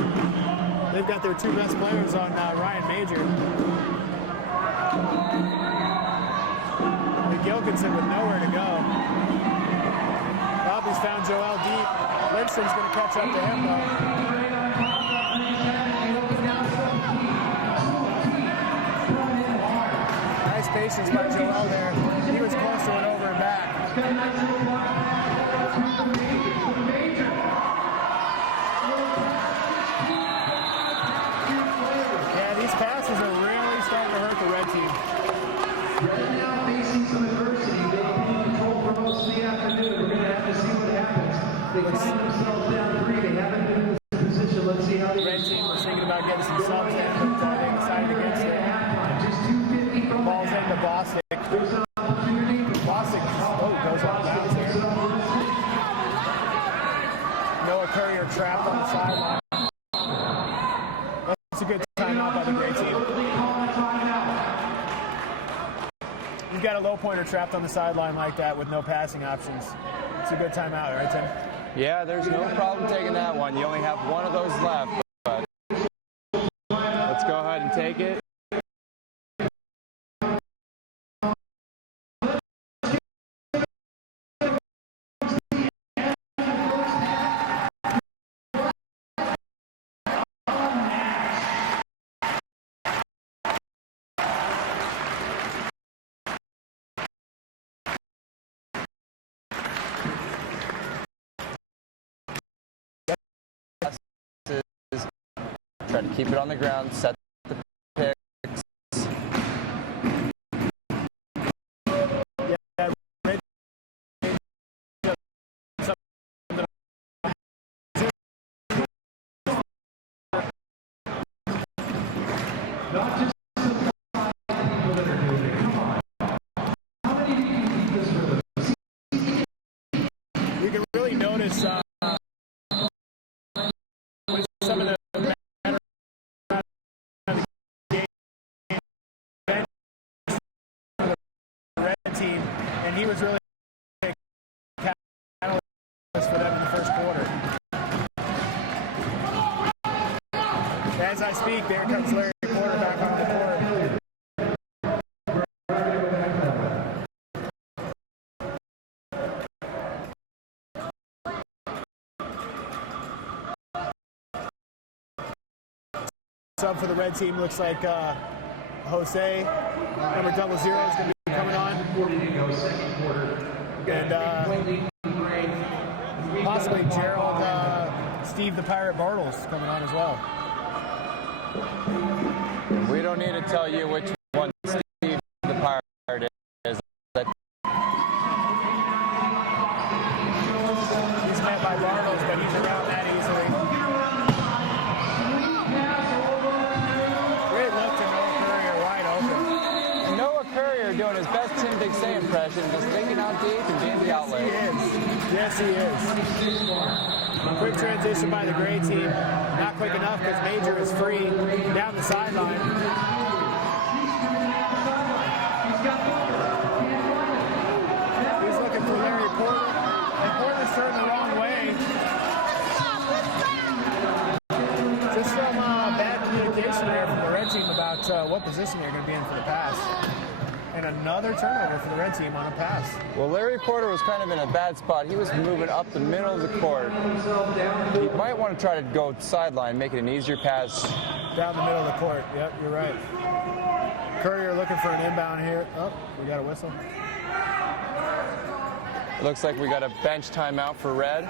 They've got their 2 best players on Ryan Major. Gilkinson with nowhere to go. He's found Joel deep. Lindstrom's going to catch up to him, though. Nice patience by Joel there. He was close to it over and back. Yeah, these passes are really starting to hurt the red team. Red now facing some adversity. They've been in control for most of the afternoon. We're going to have to see what happens. They find themselves down 3. They haven't been in this position. Let's see how they Red team was thinking about getting some subs in, but they decided against it. Just 2:50 from Ball's into Bostic. There's an opportunity. Bostic goes off bounds there. Noah Courier trapped on the sideline. That's a good timeout by the Gray team. You've got a low pointer trapped on the sideline like that with no passing options. It's a good timeout, right, Tim? Yeah, there's no problem taking that one. You only have one of those left, but let's go ahead and take it. Try to keep it on the ground, set the picks. Not just some people that are doing it. Come on. How many do you can keep this for them? You can really notice some of the team, and he was really a catalyst for them in the first quarter. As I speak, there comes Larry Porter back on the court. Sub for the red team looks like Jose, number 00, is going to be coming on. And possibly Gerald, Steve the Pirate Bartles coming on as well. We don't need to tell you which one Steve the Pirate is. He's met by Bartles, but he's around that easily. Great look to Noah Courier, wide open. And Noah Courier doing his best Tim Dixay impression, just thinking out deep and being the outlet. Yes, he is. Quick transition by the gray team. Not quick enough because Major is free down the sideline. He's looking for Larry Porter. And Porter's turned the wrong way. Just some bad communication there from the red team about what position they're going to be in for the pass. And another turnover for the red team on a pass. Well, Larry Porter was kind of in a bad spot. He was moving up the middle of the court. You might want to try to go sideline, make it an easier pass. Down the middle of the court. Yep, you're right. Courier looking for an inbound here. Oh, we got a whistle. It looks like we got a bench timeout for Red.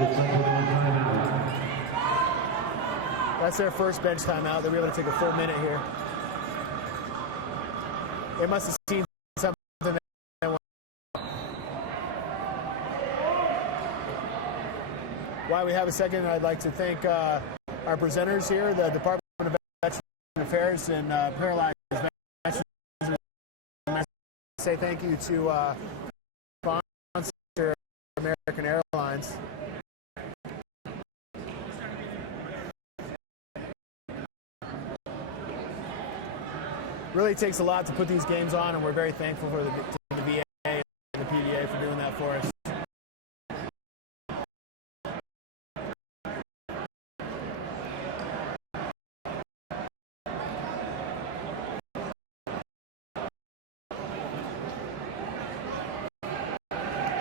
That's their first bench timeout. They'll be able to take a full minute here. They must have seen something. While we have a second, I'd like to thank our presenters here, the Department of Veteran Affairs and Paralyzed Veterans. Say thank you to sponsor American Airlines. Really takes a lot to put these games on, and we're very thankful for the VA and the PDA for doing that for us.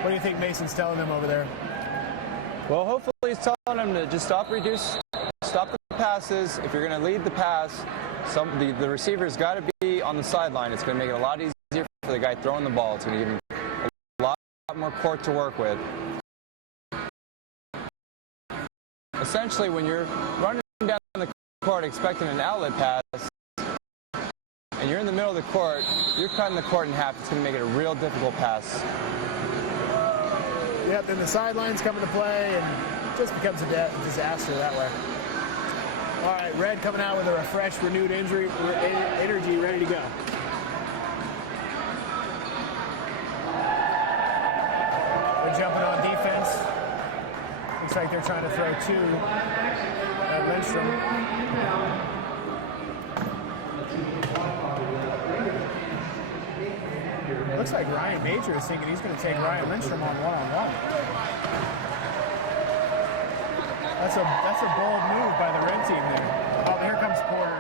What do you think Mason's telling them over there? Well, hopefully he's telling them to just stop the passes. If you're going to lead the pass, the receiver's got to be on the sideline. It's going to make it a lot easier for the guy throwing the ball. It's going to give him a lot more court to work with. Essentially, when you're running down the court expecting an outlet pass, and you're in the middle of the court, you're cutting the court in half. It's going to make it a real difficult pass. Yep, then the sidelines come into play, and it just becomes a disaster that way. All right, Red coming out with a refreshed, renewed energy, ready to go. They're jumping on defense. Looks like they're trying to throw two at Lindstrom. Looks like Ryan Major is thinking he's going to take Ryan Lindstrom on one-on-one. That's a bold move by the red team there. Oh, here comes Porter.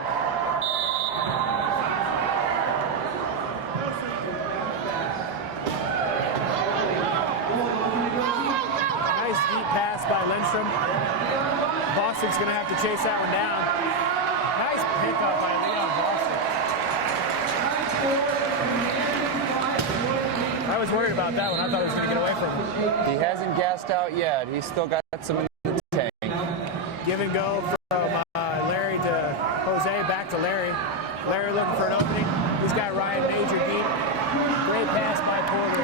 Nice deep pass by Lindstrom. Boston's going to have to chase that one down. Nice pickup by Leon Boston. I was worried about that one. I thought he was going to get away from him. He hasn't gassed out yet. He's still got some in the tank. Give and go from Larry to Jose, back to Larry. Larry looking for an opening. He's got Ryan Major deep. Great pass by Porter.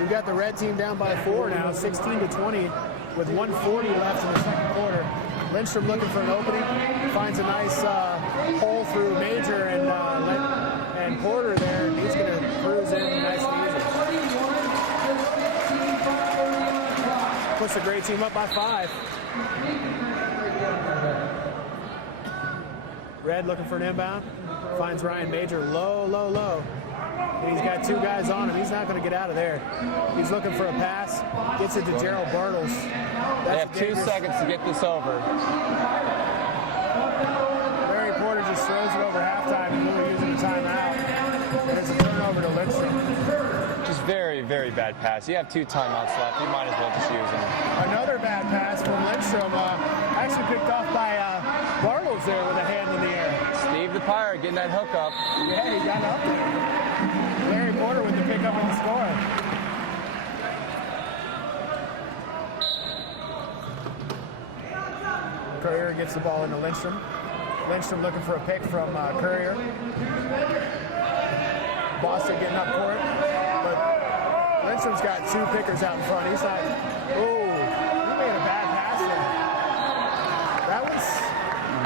We've got the red team down by 4 now, 16-20, with 1:40 left in the second quarter. Lindstrom looking for an opening, finds a nice hole through Major and Porter there. He's going to cruise in nice and easy. Puts the gray team up by 5. Red looking for an inbound, finds Ryan Major low. And he's got 2 guys on him. He's not going to get out of there. He's looking for a pass. Gets it to Gerald Bartles. They have 2 seconds to get this over. Larry Porter just throws it over halftime and really using a timeout. And it's a turnover to Lindstrom. Just very, very bad pass. You have 2 timeouts left. You might as well just use them. Another bad pass from Lindstrom, actually picked off by Bartles there with a hand in the air. Steve the Pirate getting that hook up. Yeah, he got up there. Larry Porter with the pickup and the score. Courier gets the ball into Lindstrom. Lindstrom looking for a pick from Courier. Boston getting up for it, but Lindstrom's got 2 pickers out in front. He's not. Oh, he made a bad pass there.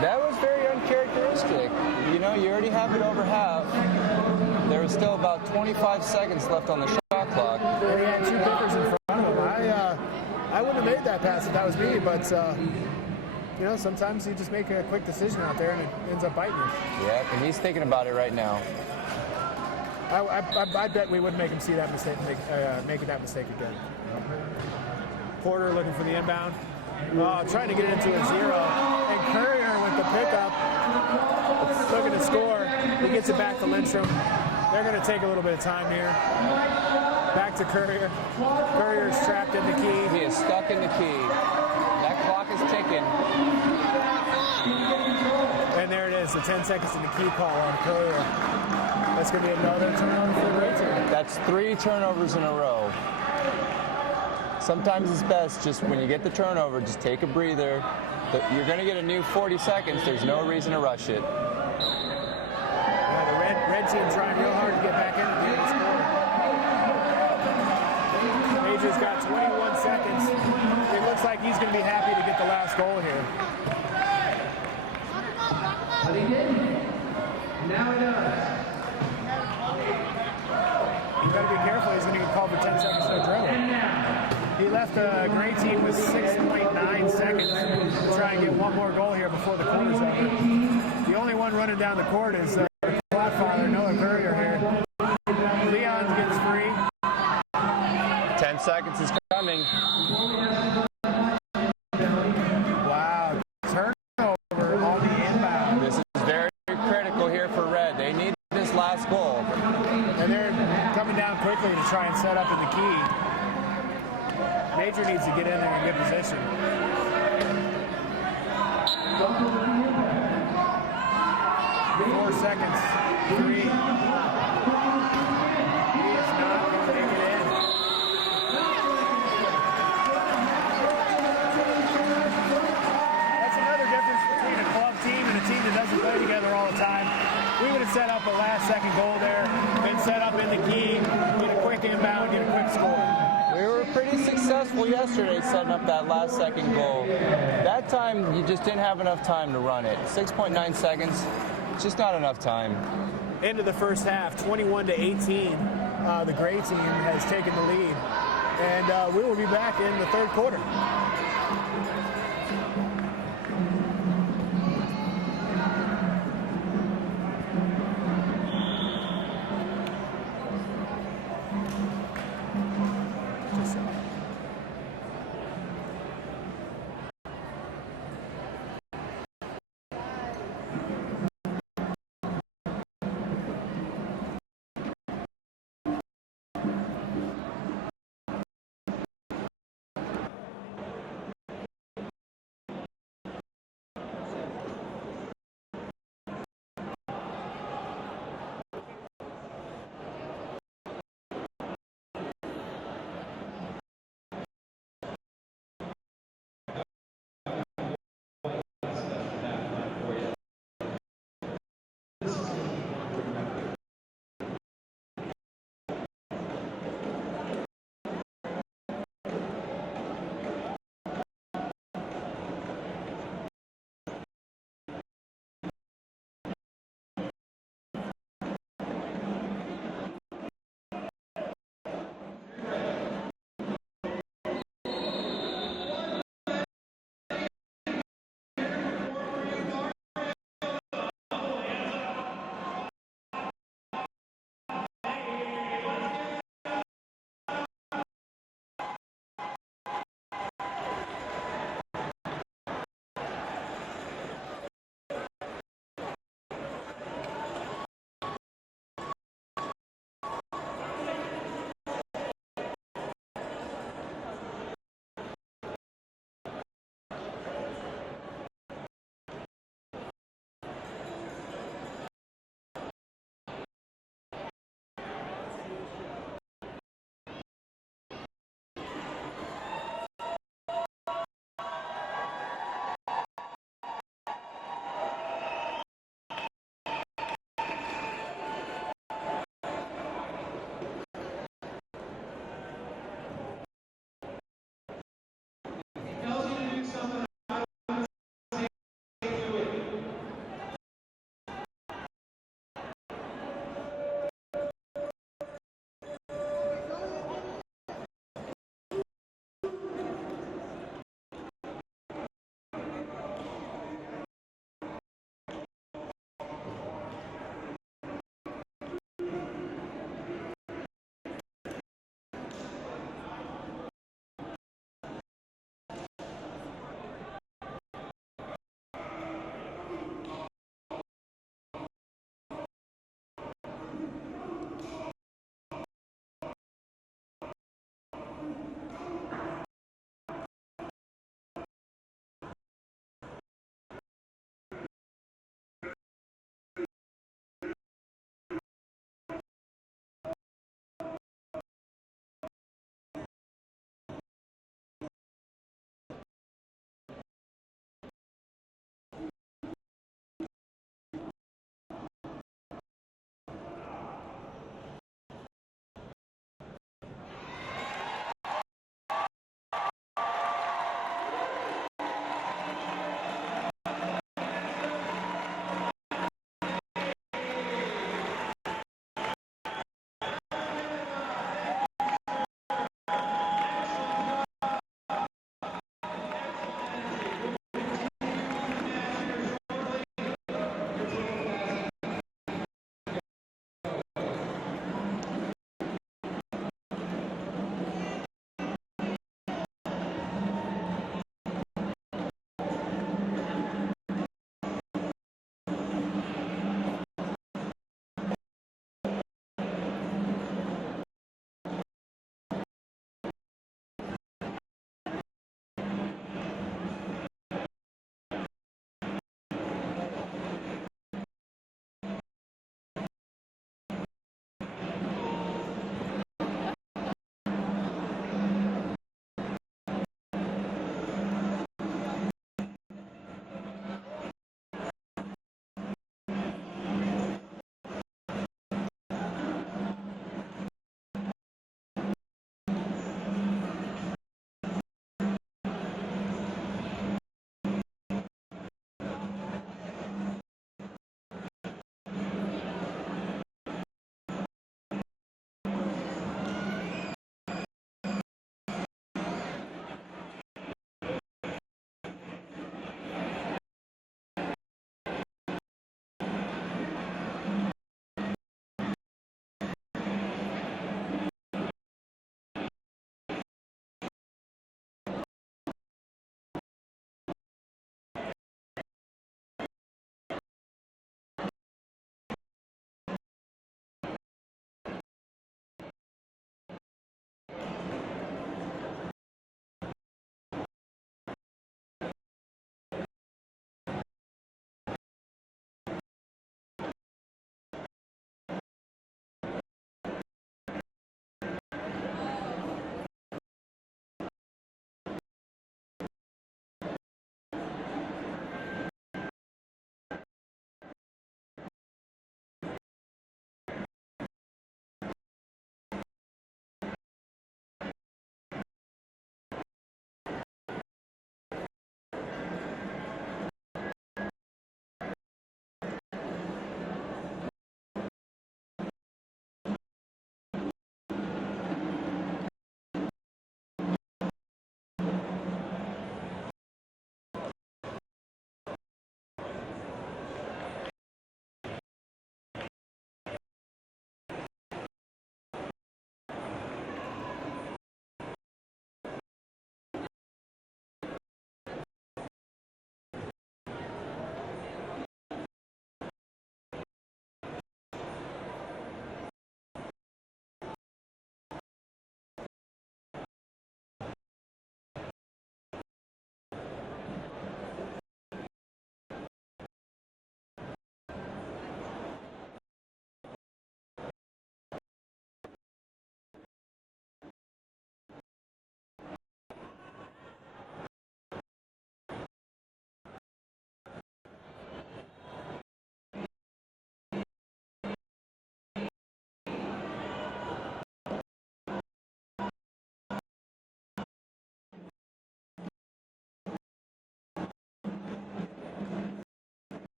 That was very uncharacteristic. You know, you already have it over half. There was still about 25 seconds left on the shot clock. Yeah, he had 2 pickers in front of him. I wouldn't have made that pass if that was me, but you know, sometimes you just make a quick decision out there and it ends up biting you. Yeah, and he's thinking about it right now. I bet we wouldn't make him see that mistake, making that mistake again. Porter looking for the inbound, trying to get it into a 0, and Courier with the pickup, looking to score. He gets it back to Lindstrom. They're going to take a little bit of time here. Back to Courier. Courier is trapped in the key. He is stuck in the key. That clock is ticking. And there it is, the 10 seconds in the key call on Courier. That's going to be another turnover for the Red team. That's 3 turnovers in a row. Sometimes it's best just when you get the turnover, just take a breather. You're going to get a new 40 seconds. There's no reason to rush it. Yeah, the red team trying real hard to get back in and be able to score. Major's got 21 seconds. It looks like he's going to be happy to get the last goal here. But he didn't. Now he does. You got to be careful. He's going to get called for 10 seconds no dribble. He left the gray team with 6.9 seconds to try and get one more goal here before the quarter's over. The only one running down the court is Clodfather, Noah Courier here. Leon gets free. 10 seconds is coming. Wow, turnover on the inbound. This is very critical here for Red. They need this last goal. And they're coming down quickly to try and set up in the key. Major needs to get in there in good position. 4 seconds. 3. He is not going to make it in. That's another difference between a club team and a team that doesn't play together all the time. We would have set up a last-second goal there, been set up in the key, get a quick inbound, get a quick score. We were pretty successful yesterday setting up that last second goal. That time, you just didn't have enough time to run it. 6.9 seconds, just not enough time. Into the first half, 21-18, the gray team has taken the lead. And we will be back in the third quarter.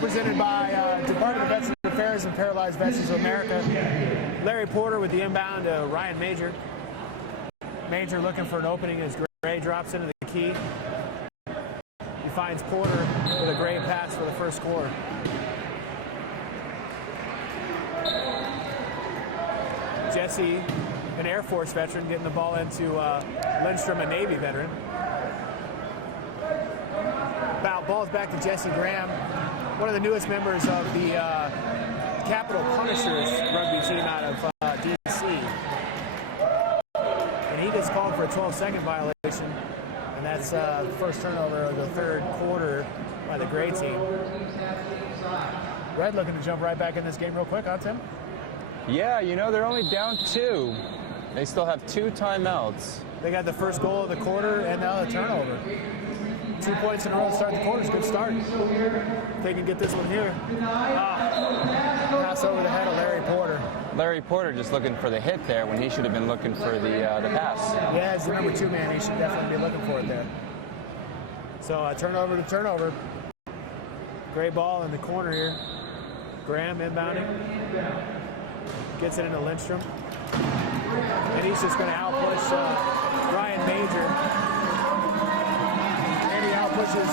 Co-presented by Department of Veterans Affairs and Paralyzed Veterans of America. Larry Porter with the inbound to Ryan Major. Major looking for an opening as Gray drops into the key. He finds Porter with a great pass for the first score. Jesse, an Air Force veteran, getting the ball into Lindstrom, a Navy veteran. Ball's back to Jesse Graham, one of the newest members of the Capital Punishers rugby team out of D.C. And he just called for a 12-second violation, and that's the first turnover of the third quarter by the Gray team. Red looking to jump right back in this game real quick, huh, Tim? Yeah, you know, they're only down 2. They still have 2 timeouts. They got the first goal of the quarter and now the turnover. 2 points in a row to start the quarter. It's a good start. If they can get this one here. Pass over the head of Larry Porter. Larry Porter just looking for the hit there when he should have been looking for the pass. Yeah, as the number 2 man, he should definitely be looking for it there. So turnover to turnover. Great ball in the corner here. Graham inbounding. Gets it into Lindstrom. And he's just going to outpush Ryan Major. And he outpushes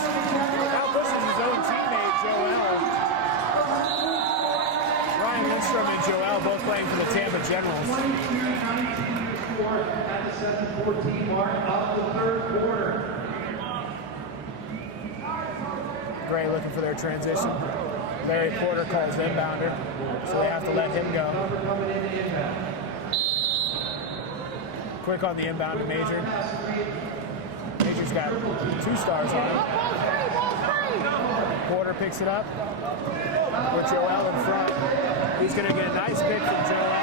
his own teammate, Joel. Ryan Lindstrom and Joel both playing for the Tampa Generals. At the 7-14 mark of the third quarter. Gray looking for their transition. Larry Porter calls inbounder, so they have to let him go. Quick on the inbound to Major. Major's got 2 stars on him. Porter picks it up with Joel in front. He's going to get a nice pick from Joel.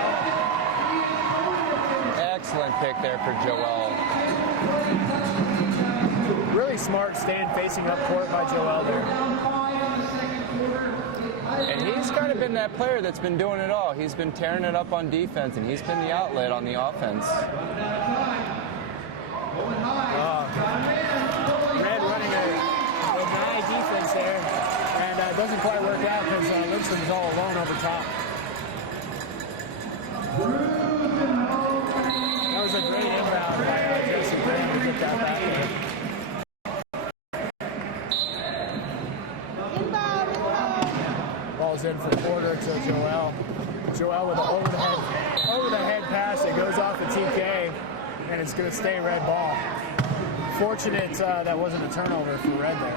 Excellent pick there for Joel. Really smart stand facing up court by Joel there. And he's kind of been that player that's been doing it all. He's been tearing it up on defense, and he's been the outlet on the offense. Red running a high defense there, and it doesn't quite work out because Lindstrom's all alone over top. That was a great inbound by Jesse Graham to get that back there. Ball's in for Porter to Joel. Joel with an over-the-head pass that goes off the TK, and it's going to stay red ball. Fortunate that wasn't a turnover for red there.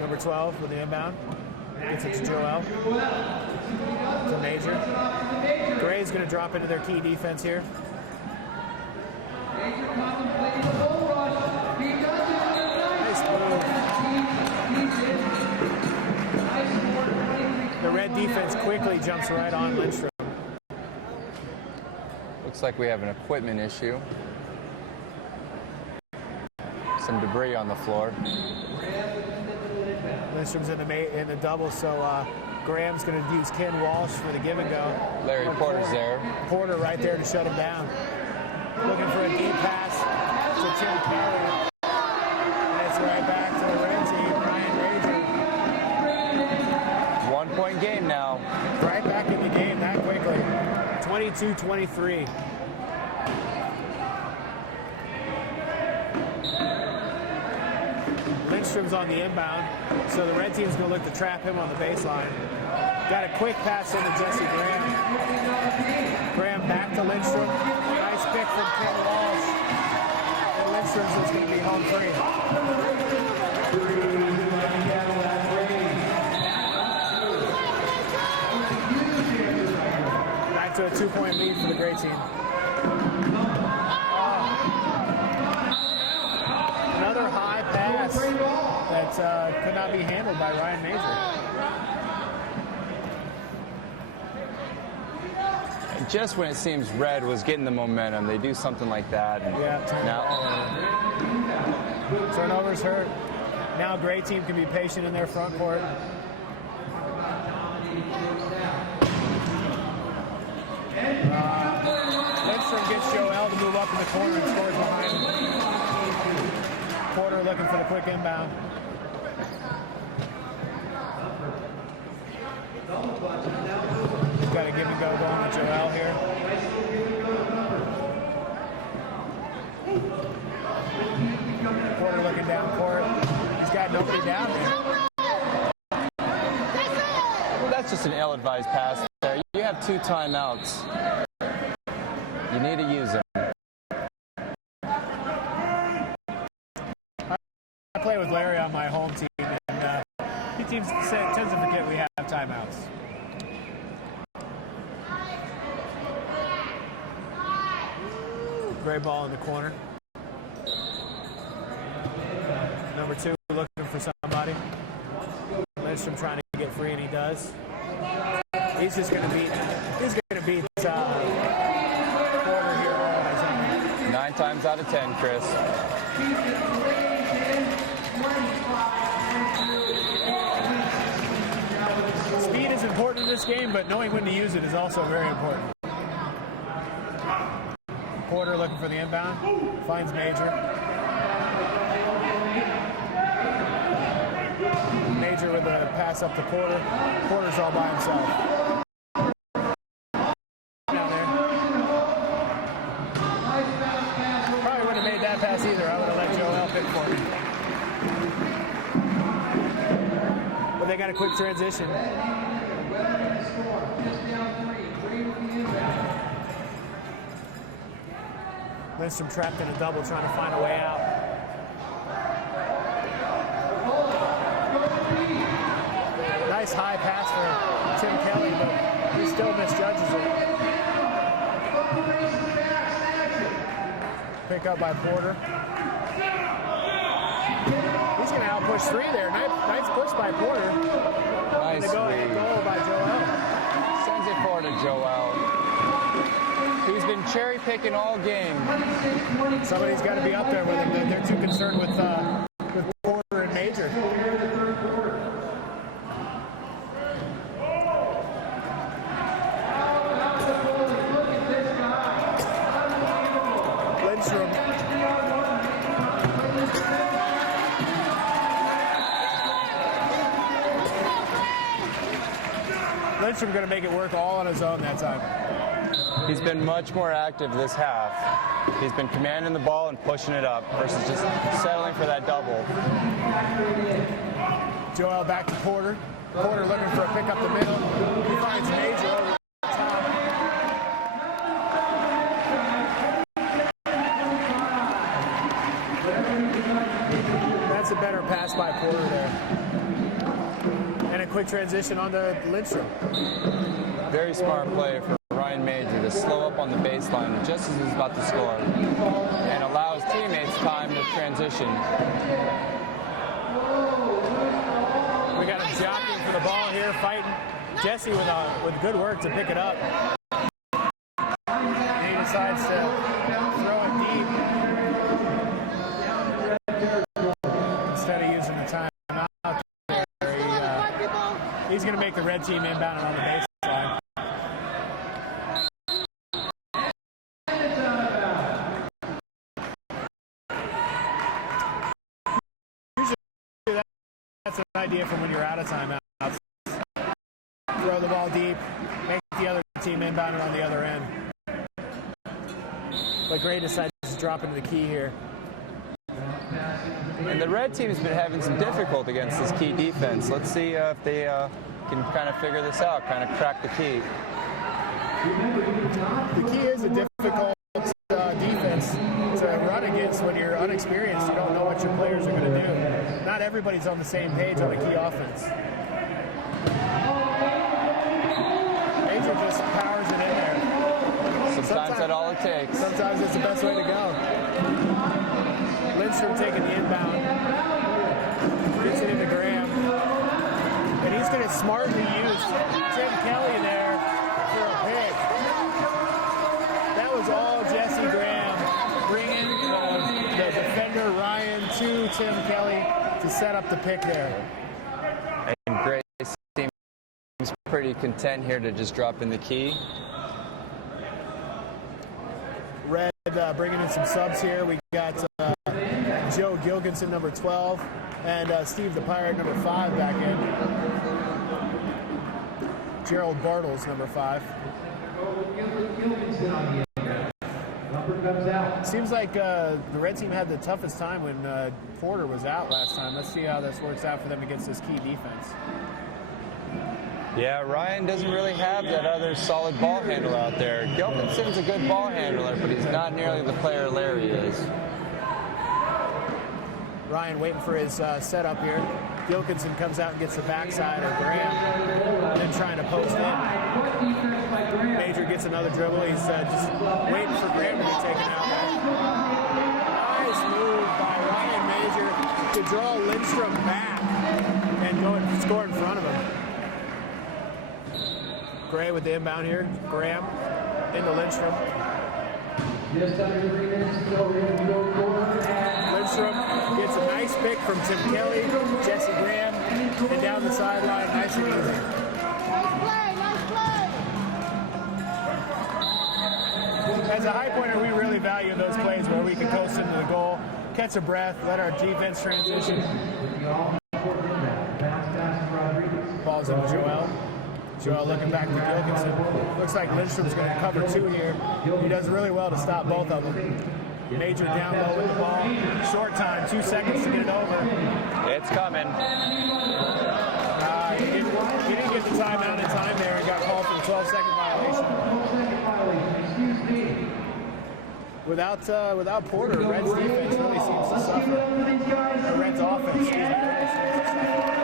Number 12 with the inbound. Gets it to Joel. To Major. Gray's going to drop into their key defense here. Nice move. The red defense quickly jumps right on Lindstrom. Looks like we have an equipment issue. Some debris on the floor. Lindstrom's in the double, so Graham's going to use Ken Walsh for the give and go. Larry Porter's there. Porter right there to shut him down. Looking for a deep pass to Tim Kelly. And it's right back to the red team, Ryan Major. 1-point game now. Right back in the game that quickly. 22-23. Lindstrom's on the inbound, so the red team's going to look to trap him on the baseline. Got a quick pass into Jesse Graham. Graham back to Lindstrom. Nice pick from Ken Walsh. And Lindstrom's just going to be home free. Back to a 2-point lead for the Gray team. Another high pass that could not be handled by Ryan Major. Just when it seems red was getting the momentum, they do something like that. And Turnovers hurt. Now Gray team can be patient in their front court. Lindstrom gets Joel to move up in the corner and scores behind him. Porter looking for the quick inbound. He's got a give and go going to Joel here. Porter looking down court. He's got nobody down there. That's just an ill-advised pass there. You have 2 timeouts. You need to use them. I play with Larry on my home team, and he tends to forget we have timeouts. Great ball in the corner. Number 2 looking for somebody. Lindstrom trying to get free, and he does. He's just going to beat. He's going to beat Porter here. 9 times out of 10, Chris. Speed is important in this game, but knowing when to use it is also very important. Porter looking for the inbound, finds Major. Major with a pass up to Porter. Porter's all by himself. Down there. Probably wouldn't have made that pass either. I would have let Joel pick for me. But they got a quick transition. Lindstrom trapped in a double, trying to find a way out. Nice high pass for Tim Kelly, but he still misjudges it. Pick up by Porter. He's going to outpush 3 there. Nice push by Porter. Nice goal by Joel. Sends it forward to Joel. He's been cherry picking all game. Somebody's got to be up there with him. They're too concerned with Porter and Major. Lindstrom. Lindstrom going to make it work all on his own that time. He's been much more active this half. He's been commanding the ball and pushing it up versus just settling for that double. Joel back to Porter. Porter looking for a pick up the middle. He finds Major over the top. That's a better pass by Porter there. And a quick transition on to Lindstrom. Very smart play for Ryan Major to slow up on the baseline just as he's about to score and allow his teammates time to transition. We got him jockeying for the ball here, fighting. Jesse with good work to pick it up. And he decides to throw it deep instead of using the timeout. He's going to make the red team inbound on the baseline. That's an idea from when you're out of timeouts. Throw the ball deep, make the other team inbound on the other end. But Gray decides to drop into the key here. And the red team's been having some difficulty against this key defense. Let's see if they can kind of figure this out, kind of crack the key. The key is a difficult defense to run against when you're unexperienced. You don't know what your players are going to do. Not everybody's on the same page on the key offense. Major just powers it in there. Sometimes that's all it takes. Sometimes it's the best way to go. Lindstrom taking the inbound. Gets it into Graham. And he's going to smartly use Tim Kelly there for a pick. That was all Jesse Graham, bringing the defender Ryan to Tim Kelly to set up the pick there. And Gray seems pretty content here to just drop in the key. Red bringing in some subs here. We got Joe Gilkinson, number 12, and Steve the Pirate, number 5 back in. Gerald Bartles, number 5. Seems like the red team had the toughest time when Porter was out last time. Let's see how this works out for them against this key defense. Yeah, Ryan doesn't really have that other solid ball handler out there. Gilkinson's a good ball handler, but he's not nearly the player Larry is. Ryan waiting for his setup here. Gilkinson comes out and gets the backside of Graham, and then trying to post in. Major gets another dribble. He's just waiting for Graham to be taken out there. Nice move by Ryan Major to draw Lindstrom back and go and score in front of him. Gray with the inbound here. Graham into Lindstrom. Just under 3 minutes to go. Lindstrom gets a nice pick from Tim Kelly, Jesse Graham, and down the sideline, nice and easy. Nice play, nice play. As a high pointer, we really value those plays where we can coast into the goal, catch a breath, let our defense transition. Ball's into Joel. Joel looking back to Gilkinson. Looks like Lindstrom's going to cover 2 here. He does really well to stop both of them. Major down low with the ball. Short time, 2 seconds to get it over. It's coming. He didn't get the timeout in time there and got called for the 12-second violation. Without Porter, Red's defense really seems to suffer. The Red's offense, really seems to suffer.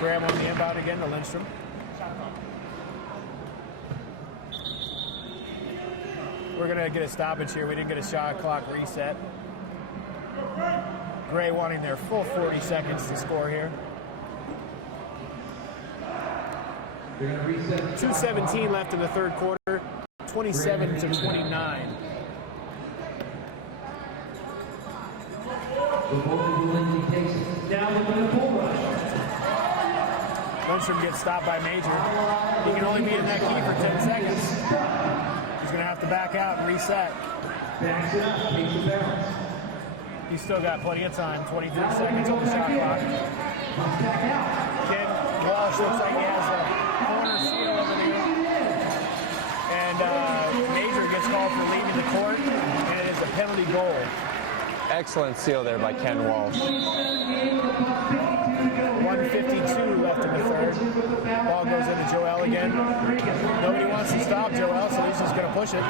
Graham on the inbound again to Lindstrom. We're going to get a stoppage here. We didn't get a shot clock reset. Gray wanting their full 40 seconds to score here. 2:17 left in the third quarter, 27-29. Lindstrom gets stopped by Major. He can only be in that key for 10 seconds. He's going to have to back out and reset. He's still got plenty of time, 23 seconds on the shot clock. Ken Walsh looks like he has a corner seal over there. And Major gets called for leaving the court, and it is a penalty goal. Excellent seal there by Ken Walsh. 1:52 left in the third. Ball goes into Joel again. Nobody wants to stop Joel, so he's just going to push it.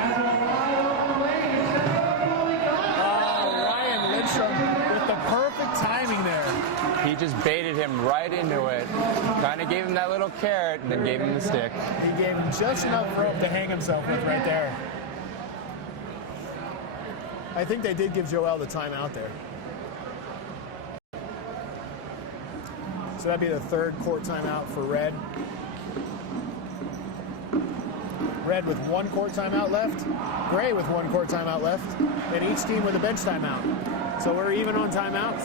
Ryan Lindstrom with the perfect timing there. He just baited him right into it. Kind of gave him that little carrot and then gave him the stick. He gave him just enough rope to hang himself with right there. I think they did give Joel the timeout there. So that'd be the third court timeout for Red. Red with 1 court timeout left. Gray with 1 court timeout left. And each team with a bench timeout. So we're even on timeouts.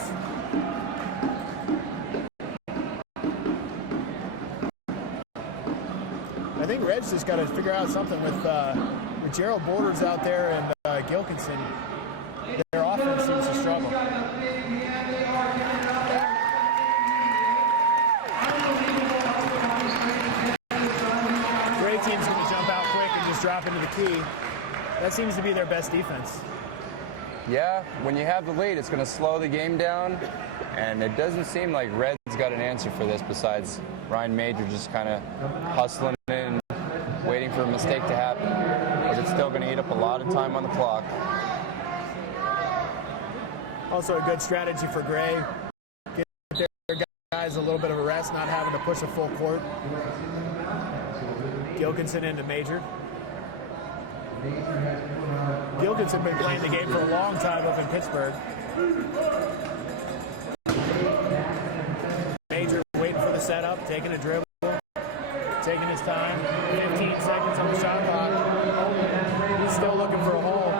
I think Red's just got to figure out something with Gerald Borders out there and Gilkinson. Their offense seems to struggle. Gray team's going to jump out quick and just drop into the key. That seems to be their best defense. Yeah, when you have the lead, it's going to slow the game down, and it doesn't seem like Red's got an answer for this besides Ryan Major just kind of hustling in, waiting for a mistake to happen. But it's still going to eat up a lot of time on the clock. Also a good strategy for Gray. Get their guys a little bit of a rest, not having to push a full court. Gilkinson into Major. Gilkinson been playing the game for a long time up in Pittsburgh. Major waiting for the setup, taking a dribble, taking his time. 15 seconds on the shot clock. He's still looking for a hole.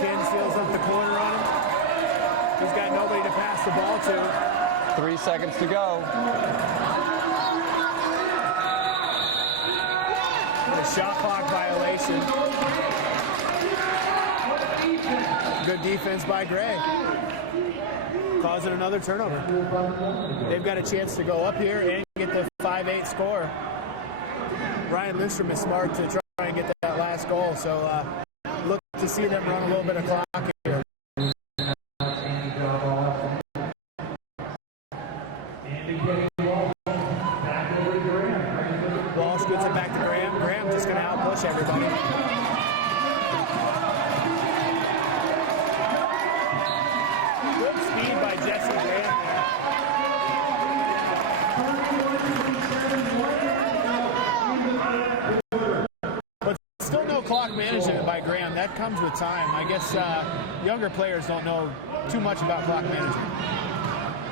Ken seals up the corner on him. He's got nobody to pass the ball to. 3 seconds to go. a shot clock violation. Good defense by Gray. Causing another turnover. They've got a chance to go up here and get the 5-8 score. Ryan Lindstrom is smart to try and get that last goal, so look to see them run a little bit of clock here. Walsh gets it back to Graham. Graham just going to outpush everybody. Good speed by Jesse Graham there. But still no clock management by Graham. That comes with time. I guess younger players don't know too much about clock management.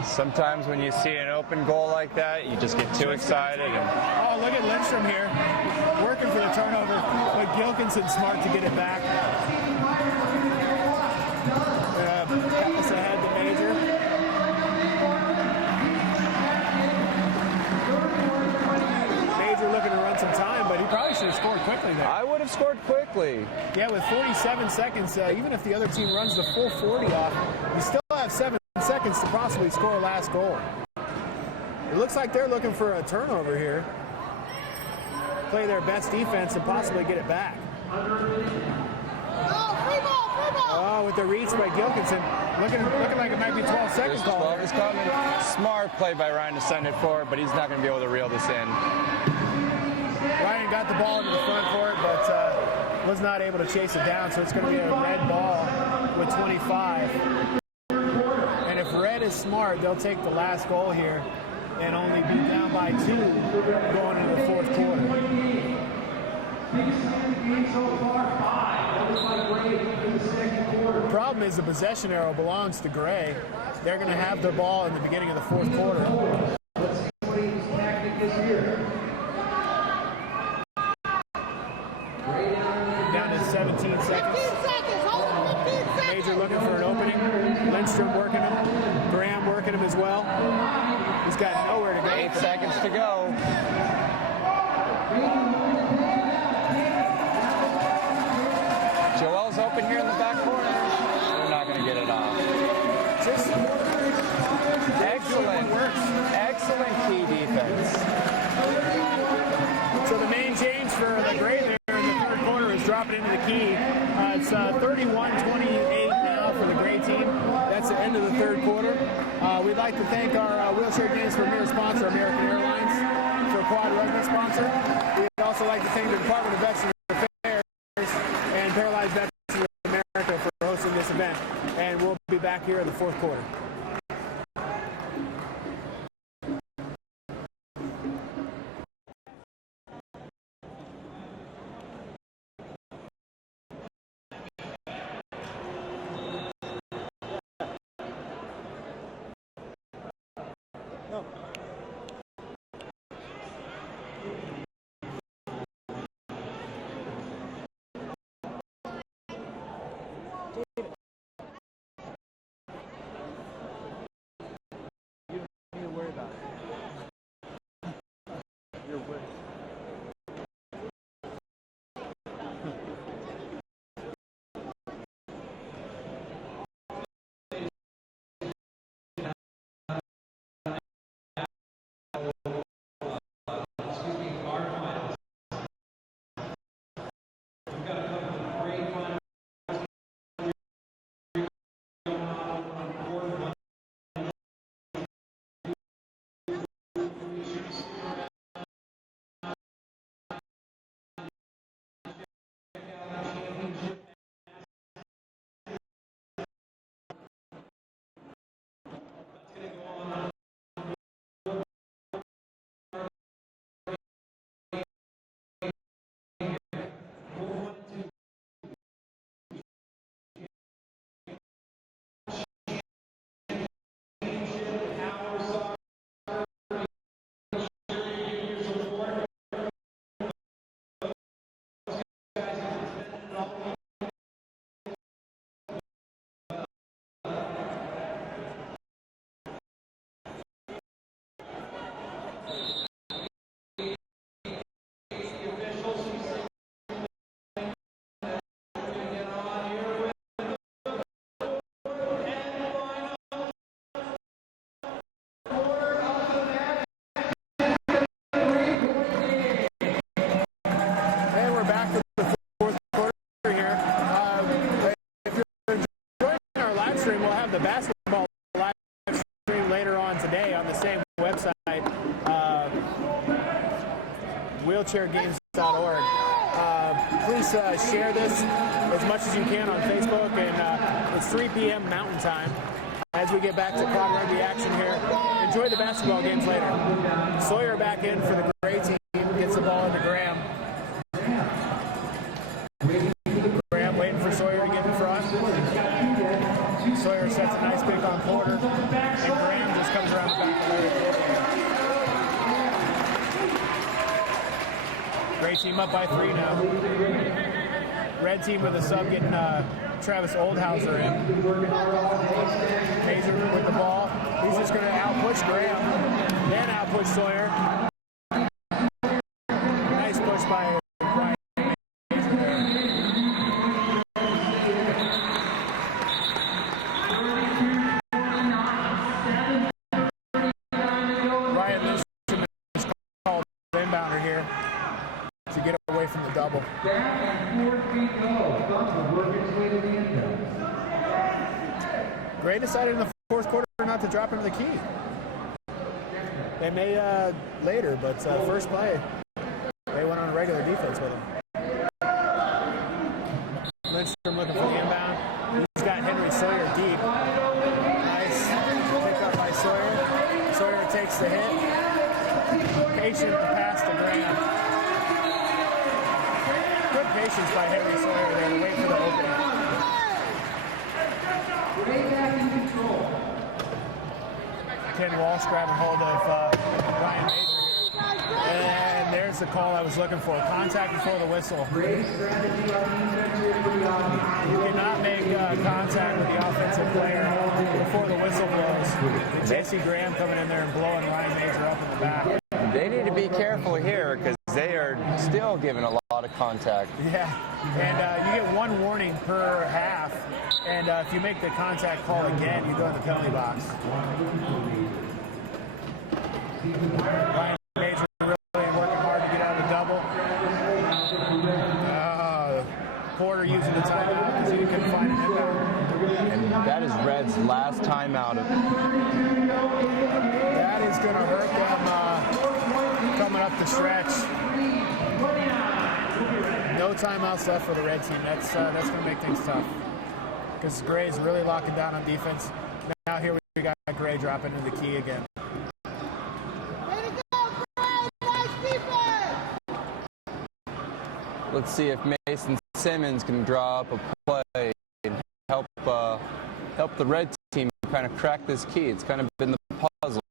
Sometimes when you see an open goal like that, you just get too excited. Oh, look at Lindstrom here, working for the turnover, but Gilkinson's smart to get it back. Pass ahead to Major. Major looking to run some time, but he probably should have scored quickly there. I would have scored quickly. Yeah, with 47 seconds, even if the other team runs the full 40 off, you still have 7 seconds to possibly score a last goal. It looks like they're looking for a turnover here. Play their best defense and possibly get it back. Oh, with the reach by Gilkinson. Looking like it might be 12 seconds. 12 is coming. Smart play by Ryan to send it forward, but he's not going to be able to reel this in. Ryan got the ball into the front court, but was not able to chase it down, so it's going to be a red ball with 25. And if Red is smart, they'll take the last goal here and only be down by 2 going into the fourth quarter. The problem is the possession arrow belongs to Gray. They're going to have the ball in the beginning of the fourth quarter. Let's see what his tactic is here. Down to 17 seconds. 15 seconds. Hold on, 15 seconds. Major looking for an opening. Lindstrom working him. Graham working him as well. He's got nowhere to go. 8 seconds to go. Joel's open here in the back corner. They're not going to get it off. Just Excellent key defense. so the main change for the Gray there in the third quarter is dropping into the key. It's 31-28 now for the Gray team. That's the end of the third quarter. We'd like to thank our Wheelchair Games premier sponsor, American Airlines, for Quad Rugby sponsor. We'd also like to thank the Department of Veterans Affairs and Paralyzed Veterans of America for hosting this event. And we'll be back here in the fourth quarter. wheelchairgames.org. Please share this as much as you can on Facebook, and it's 3 p.m. Mountain Time as we get back to quad rugby action here. Enjoy the basketball games later. Sawyer back in for the gray team, gets the ball into Graham. Graham waiting for Sawyer to get in front. Sawyer sets a nice pick on Porter, and Graham just comes around the back of the Gray team up by 3 now. Red team with a sub getting Travis Oldhauser in. Major with the ball. He's just going to outpush Graham, then outpush Sawyer. Nice push by Ryan Major there. Ryan Lindstrom is called inbounder here to get away from the double. Gray decided in the fourth quarter not to drop into the key. They may later, but first play, they went on a regular defense with him. Lindstrom looking for the inbound. He's got Henry Sawyer deep. Nice pick up by Sawyer. Sawyer takes the hit. Patient pass to Graham. Good patience by Henry Sawyer there to wait for the opening. Ken Walsh grabbing hold of Ryan Major here. And there's the call I was looking for. Contact before the whistle. You cannot make contact with the offensive player before the whistle blows. J.C. Graham coming in there and blowing Ryan Major up in the back. They need to be careful here because they are still giving a lot of contact. Yeah, and you get 1 warning per half, and if you make the contact call again, you go in the penalty box. Ryan Major really working hard to get out of the double. Porter using the timeout because he couldn't find an inbound. And that is Red's last timeout. That is going to hurt them coming up the stretch. No timeouts left for the red team. That's going to make things tough because Gray's really locking down on defense. Now here we got Gray dropping into the key again. Way to go, Gray! Nice defense! Let's see if Mason Simmons can draw up a play and help the red team kind of crack this key. It's kind of been the puzzle.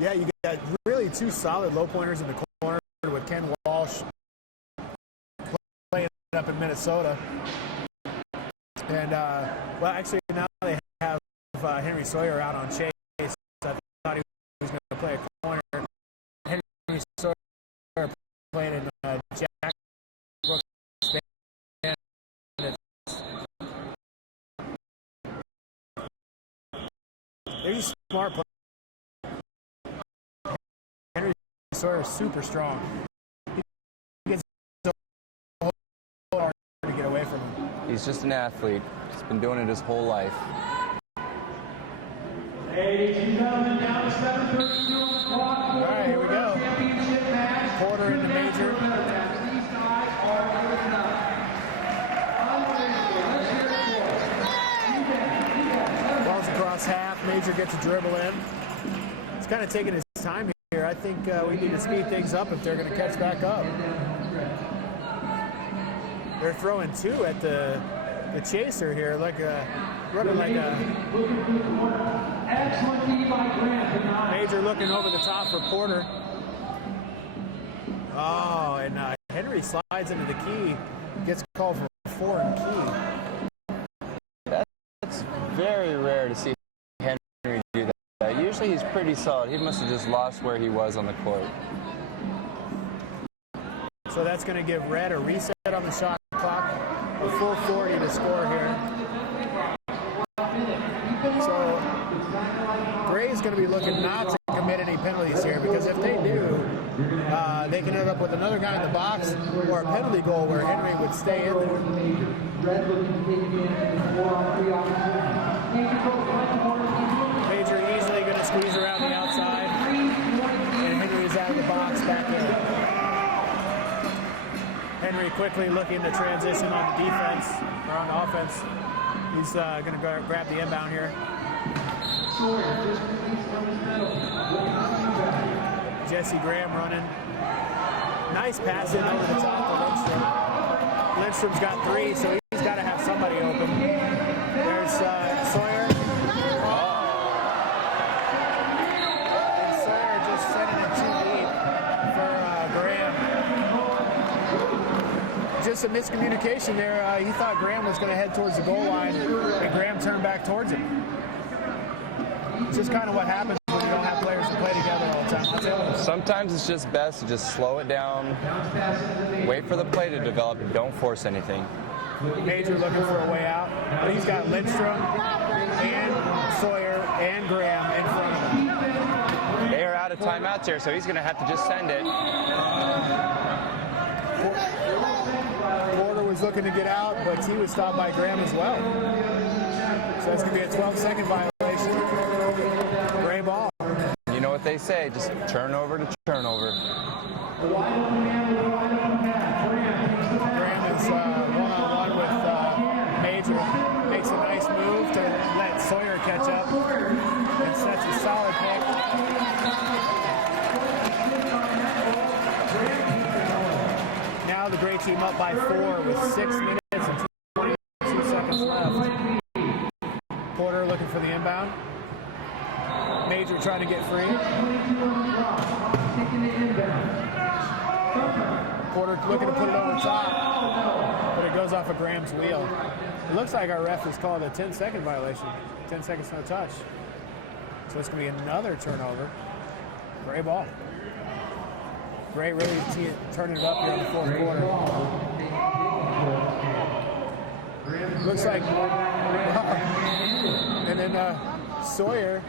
Yeah, you got really 2 solid low pointers in the corner with Ken Walsh playing up in Minnesota. And, well, actually, now they have Henry Sawyer out on Chase. I thought he was going to play a corner. Henry Sawyer playing in Jack Brooks. They're just smart players. Henry Sawyer is super strong. He gets so hard to get away from him. He's just an athlete. He's been doing it his whole life. Ladies and gentlemen, down to 7:32 on the clock. All right, here we go. Championship match. Porter into Major. These guys are good enough. Balls across half. Major gets a dribble in. He's kind of taking his time here. I think we need to speed things up if they're going to catch back up. They're throwing 2 at the chaser here, like running like a Major looking over the top for Porter. Oh, and Henry slides into the key, gets called for a 4 in key. That's very rare to see Henry do that. Usually he's pretty solid. He must have just lost where he was on the court. So that's going to give Red a reset on the shot clock, a full 40 to score here. So Gray's going to be looking not to commit any penalties here, because if they do, they can end up with another guy in the box or a penalty goal where Henry would stay in there. Major easily going to squeeze around the outside, and Henry's out of the box back in. Henry quickly looking to transition on the defense, or on the offense. He's going to grab the inbound here. Jesse Graham running. Nice pass in over the top of Lindstrom. Lindstrom's got 3, so he's got to have somebody open. There's Sawyer. And Sawyer just sending it too deep for Graham. Just a miscommunication there. He thought Graham was going to head towards the goal line, and Graham turned back towards him. It's just kind of what happens when you don't have players to play together all the time. I'll tell you. Sometimes it's just best to just slow it down, wait for the play to develop, and don't force anything. Major looking for a way out, but he's got Lindstrom and Sawyer and Graham in front of him. They are out of timeouts here, so he's going to have to just send it. Porter was looking to get out, but he was stopped by Graham as well. So that's going to be a 12-second violation. Gray ball. You know what they say, just turnover to turnover. Graham is one-on-one with Major. Makes a nice move to let Sawyer catch up and sets a solid pick. Now the Gray team up by 4 with 6 minutes and 22 seconds left. Porter looking for the inbound. Major trying to get free. Porter looking to put it over the top, but it goes off of Graham's wheel. It looks like our ref has called a 10-second violation. 10 seconds no touch. So it's going to be another turnover. Gray ball. Gray really turning it up here in the fourth quarter. Looks like, and then Sawyer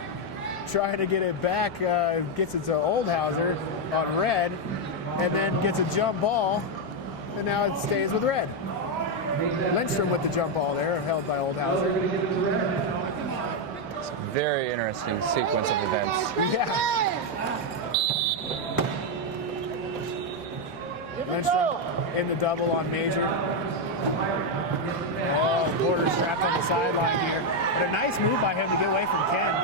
trying to get it back, gets it to Oldhauser on red, and then gets a jump ball, and now it stays with red. Lindstrom with the jump ball there, held by Oldhauser. It's a very interesting sequence of events. Yeah. Lindstrom in the double on Major. Oh, Porter's trapped on the sideline here. But a nice move by him to get away from Ken.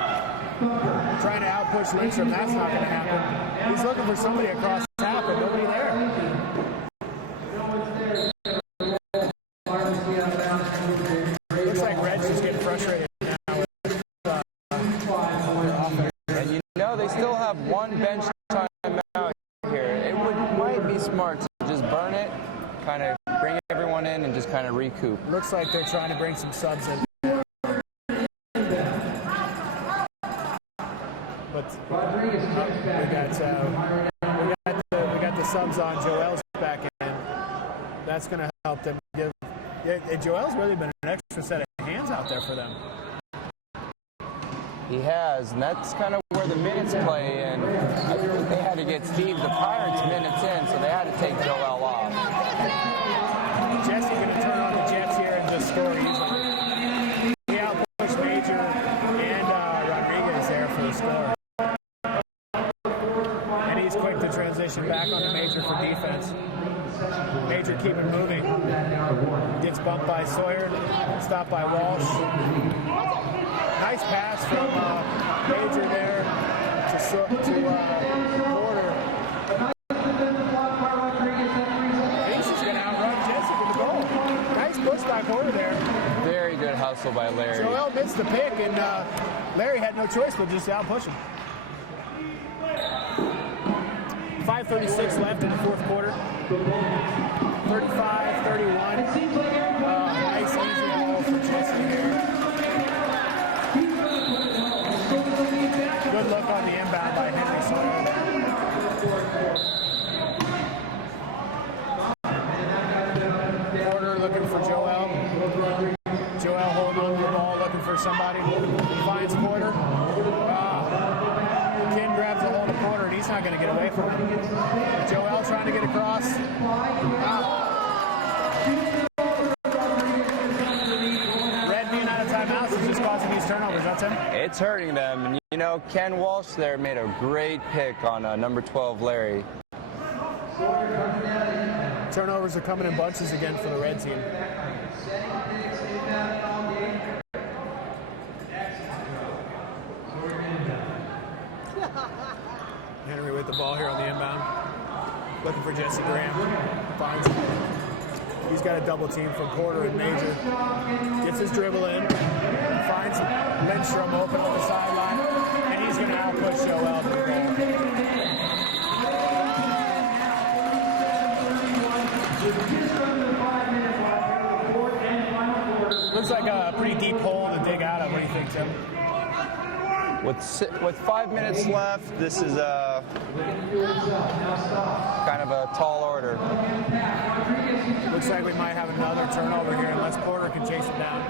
Trying to outpush Lindstrom, that's not going to happen. He's looking for somebody across the top, but nobody there. Looks like Red's just getting frustrated now with offense. And you know, they still have one bench timeout here. It might be smart to just burn it, kind of bring everyone in and just kind of recoup. Looks like they're trying to bring some subs in. But we got the subs on. Joel's back in. That's going to help them give. Joel's really been an extra set of hands out there for them. He has, and that's kind of where the minutes play in. I think they had to get Steve the Pirates minutes in, so they had to take Joel off. Jesse going to turn on the Jets here and just score easily. He outpushed Major and Rodriguez there for the score. And he's quick to transition back on the Major for defense. Major keeping moving. Gets bumped by Sawyer, stopped by Walsh. Nice pass from Major there to Porter. He's just going to outrun Jesse to the goal. Nice push by Porter there. Very good hustle by Larry. Joel missed the pick, and Larry had no choice but just to outpush him. 5:36 left in the fourth quarter. 35-31. Nice easy ball for Jesse here. Good look on the inbound by Henry Sawyer. Porter looking for Joel. Joel holding on to the ball, looking for somebody. Finds Porter. Ken grabs a hold of Porter, and he's not going to get away from him. Joel trying to get across. Red being out of timeouts is just causing these turnovers, that's it? It's hurting them. And you know, Ken Walsh there made a great pick on number 12, Larry. Turnovers are coming in bunches again for the red team. Henry with the ball here on the inbound. Looking for Jesse Graham. Finds him. He's got a double team from Porter and Major. Gets his dribble in. Finds Lindstrom open on the sideline. And he's going to outpush Joel to the ball. Looks like a pretty deep hole to dig out of. What do you think, Tim? With 5 minutes left, this is kind of a tall order. Looks like we might have another turnover here unless Porter can chase it down.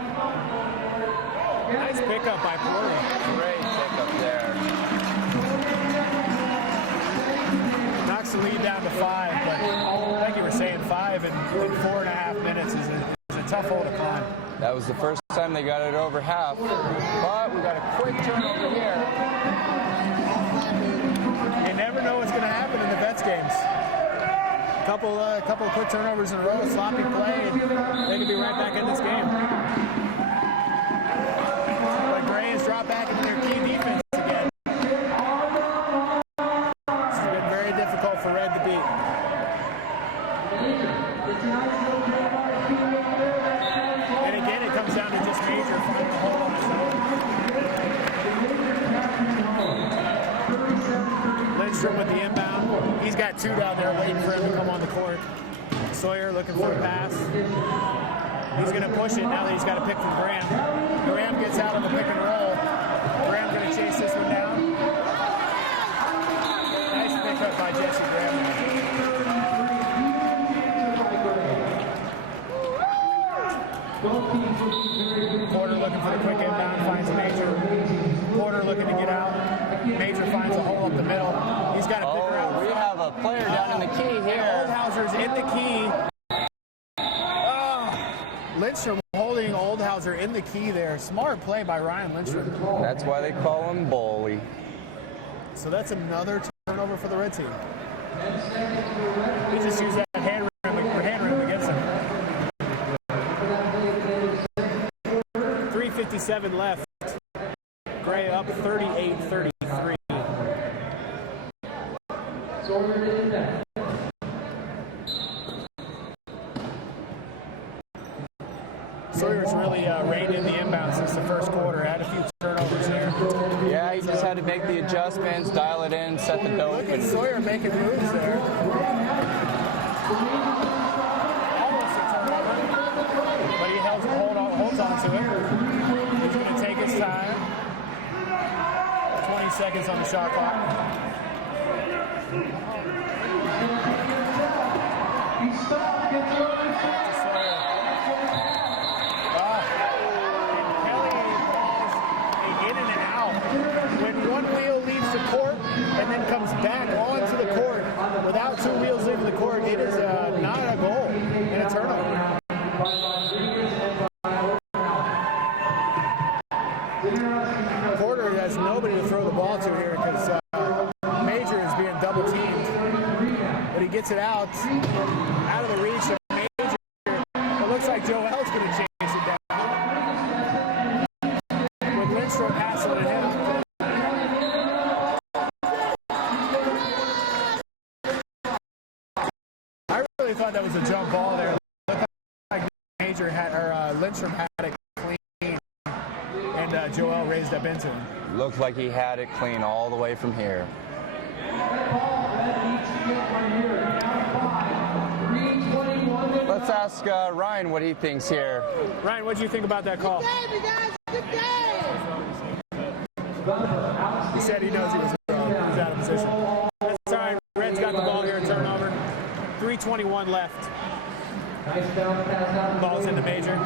Nice pickup by Porter. Great pickup there. Knocks the lead down to 5, but like you were saying, 5 in 4.5 minutes is a tough hole to climb. That was the first time they got it over half, but we got a quick turnover here. You never know what's going to happen in the Vets games. Couple of quick turnovers in a row, sloppy play, and they could be right back in this game. But Gray has dropped back into their key defense again. This has been very difficult for Red to beat. And again, it comes down to just Major finding the hole on his own. Lindstrom with the inbound. He's got 2 down there waiting for him to come on the court. Sawyer looking for a pass. He's going to push it now that he's got a pick from Graham. Graham gets out on the pick and roll. Graham going to chase this one down. Nice pickup by Jesse Graham. Porter looking for the quick inbound, finds Major. Porter looking to get out. Major finds a hole up the middle. He's got a picker out. We have a player down in the key here. Oldhauser's in the key. Oh, Lindstrom holding Oldhauser in the key there. Smart play by Ryan Lindstrom. That's why they call him Bully. So that's another turnover for the red team. He just used that hand rim against him. 3:57 left. Gray up 38-33. Sawyer's really reined in the inbound since the first quarter. Had a few turnovers here. Yeah, he just had to make the adjustments, dial it in, set the dope. Look at Sawyer making moves there. Almost a turnover, but he holds on to it. He's going to take his time. 20 seconds on the shot clock. When one wheel leaves the court and then comes back onto the court without 2 wheels leaving the court, it is not a goal and a turnover. Porter has nobody to throw the ball to here because Major is being double teamed. But he gets it out of the reach of Major. It looks like Joel's going to chase it down. With Lindstrom passing it him. I thought that was a jump ball there. Looked like Major had, or Lindstrom had it clean, and Joel raised up into him. Looked like he had it clean all the way from here. Let's ask Ryan what he thinks here. Ryan, what do you think about that call? Good game, guys. Good game. He said he knows he was out of position. That's all right. Red's got the ball here, turnover. 3:21 left. Ball's into Major.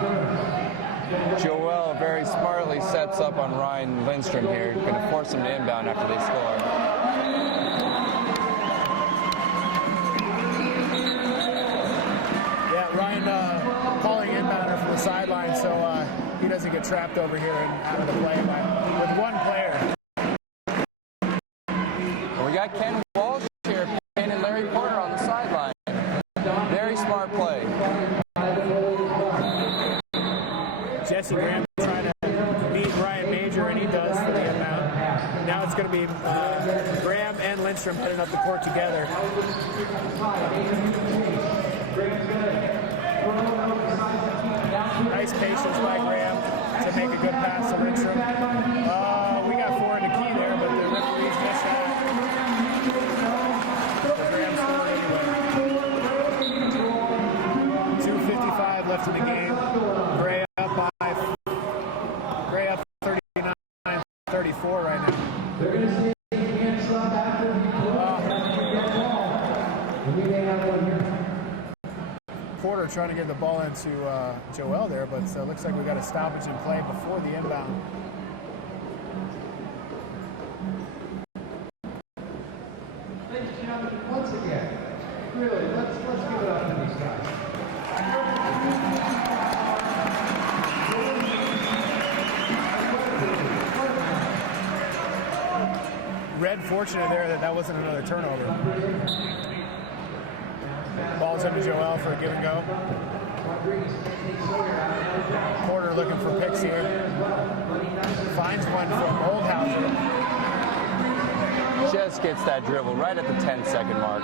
Joel very smartly sets up on Ryan Lindstrom here. Going to force him to inbound after they score. Yeah, Ryan calling inbounder from the sideline so he doesn't get trapped over here and out of the play with one player. We got Ken Walsh here, and Larry Porter on the sideline. Very smart Jesse Graham trying to meet Ryan Major, and he does for the inbound. Now it's going to be Graham and Lindstrom heading up the court together. Nice patience by Graham to make a good pass to Lindstrom. We got 4 in the key there, but the referees missed that. Graham's scored anyway. 2:55 left in the game. Gray up 39-34 right now. They're going to see again some after the ball. We may have one here. Porter trying to get the ball into Joel there, but looks like we got a stoppage in play before the inbound. Ladies and gentlemen, once again, really, let's give it up to these guys. Red fortunate there that wasn't another turnover. Ball's into Joel for a give and go. Porter looking for picks here. Finds one from Oldhauser. Just gets that dribble right at the 10-second mark.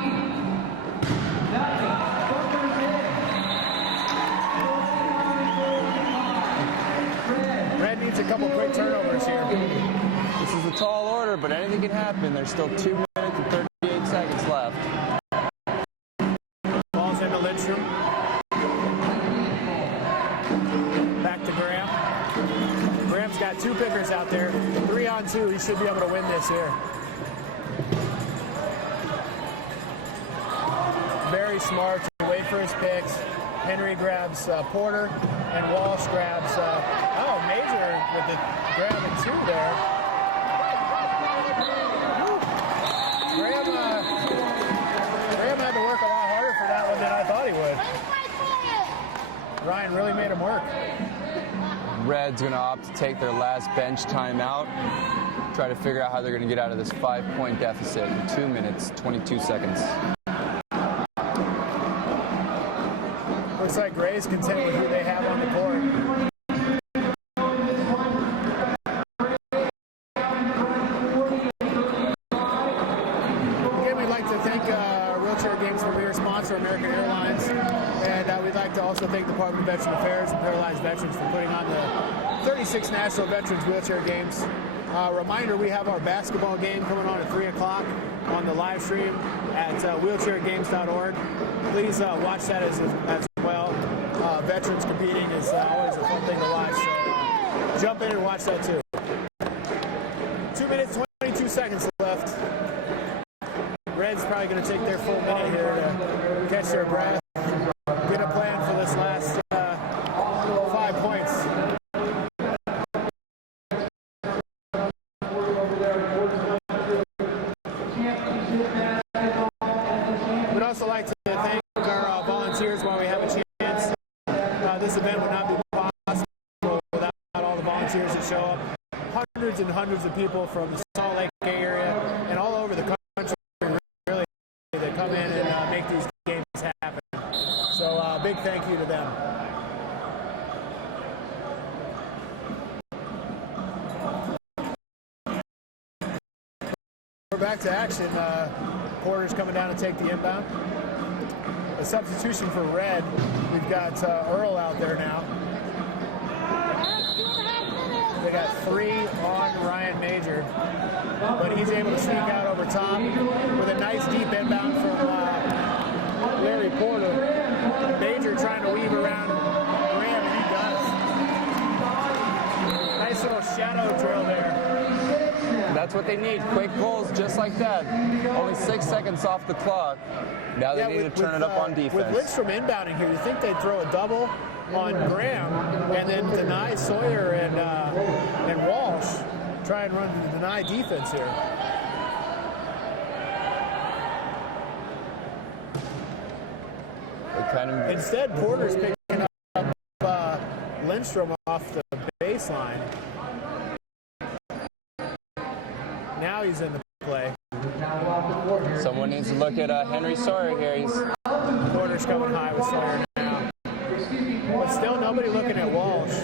Red needs a couple quick turnovers here. This is a tall order, but anything can happen. There's still 2 minutes and 38 seconds left. Ball's into Lindstrom. Back to Graham. Graham's got 2 pickers out there. 3-on-2. He should be able to win this here. Very smart to wait for his picks. Henry grabs Porter, and Walsh grabs, Major with the grab and 2 there. Graham had to work a lot harder for that one than I thought he would. Ryan really made him work. Red's going to opt to take their last bench timeout. Try to figure out how they're going to get out of this 5-point deficit in 2 minutes, 22 seconds. Looks like Gray's content with who they have on the court. Again, we'd like to thank Wheelchair Games for being a sponsor, American Airlines, and we'd like to also thank the Department of Veteran Affairs and Paralyzed Veterans for putting on the 36 National Veterans Wheelchair Games. Reminder, we have our basketball game coming on at 3 o'clock on the live stream at wheelchairgames.org. Please watch that as well. Veterans competing is always a fun thing to watch, so jump in and watch that too. 2 minutes, 22 seconds left. Red's probably going to take their full minute here to catch their breath, get a plan for this last 5 points. We'd also like to thank our volunteers while we have a chance. This event would not be possible without all the volunteers that show up. Hundreds and hundreds of people from the Salt Lake area and all over the country, really, that come in and make these games happen. So big thank you to them. We're back to action. Porter's coming down to take the inbound. A substitution for Red. We've got Earl out there now. They got 3 on Ryan Major, but he's able to sneak out over top with a nice deep inbound from Larry Porter. Major trying to weave around Graham, and he does. Nice little shadow drill there. That's what they need. Quick goals just like that. Only 6 seconds off the clock. Now they need to turn it up on defense. With Lindstrom inbounding here, you think they'd throw a double on Graham and then deny Sawyer and Walsh. Try and run the deny defense here. Instead, Porter's picking up Lindstrom off the baseline. Now he's in the play. Someone needs to look at Henry Sawyer here. Porter's coming high with Sawyer now. But still nobody looking at Walsh.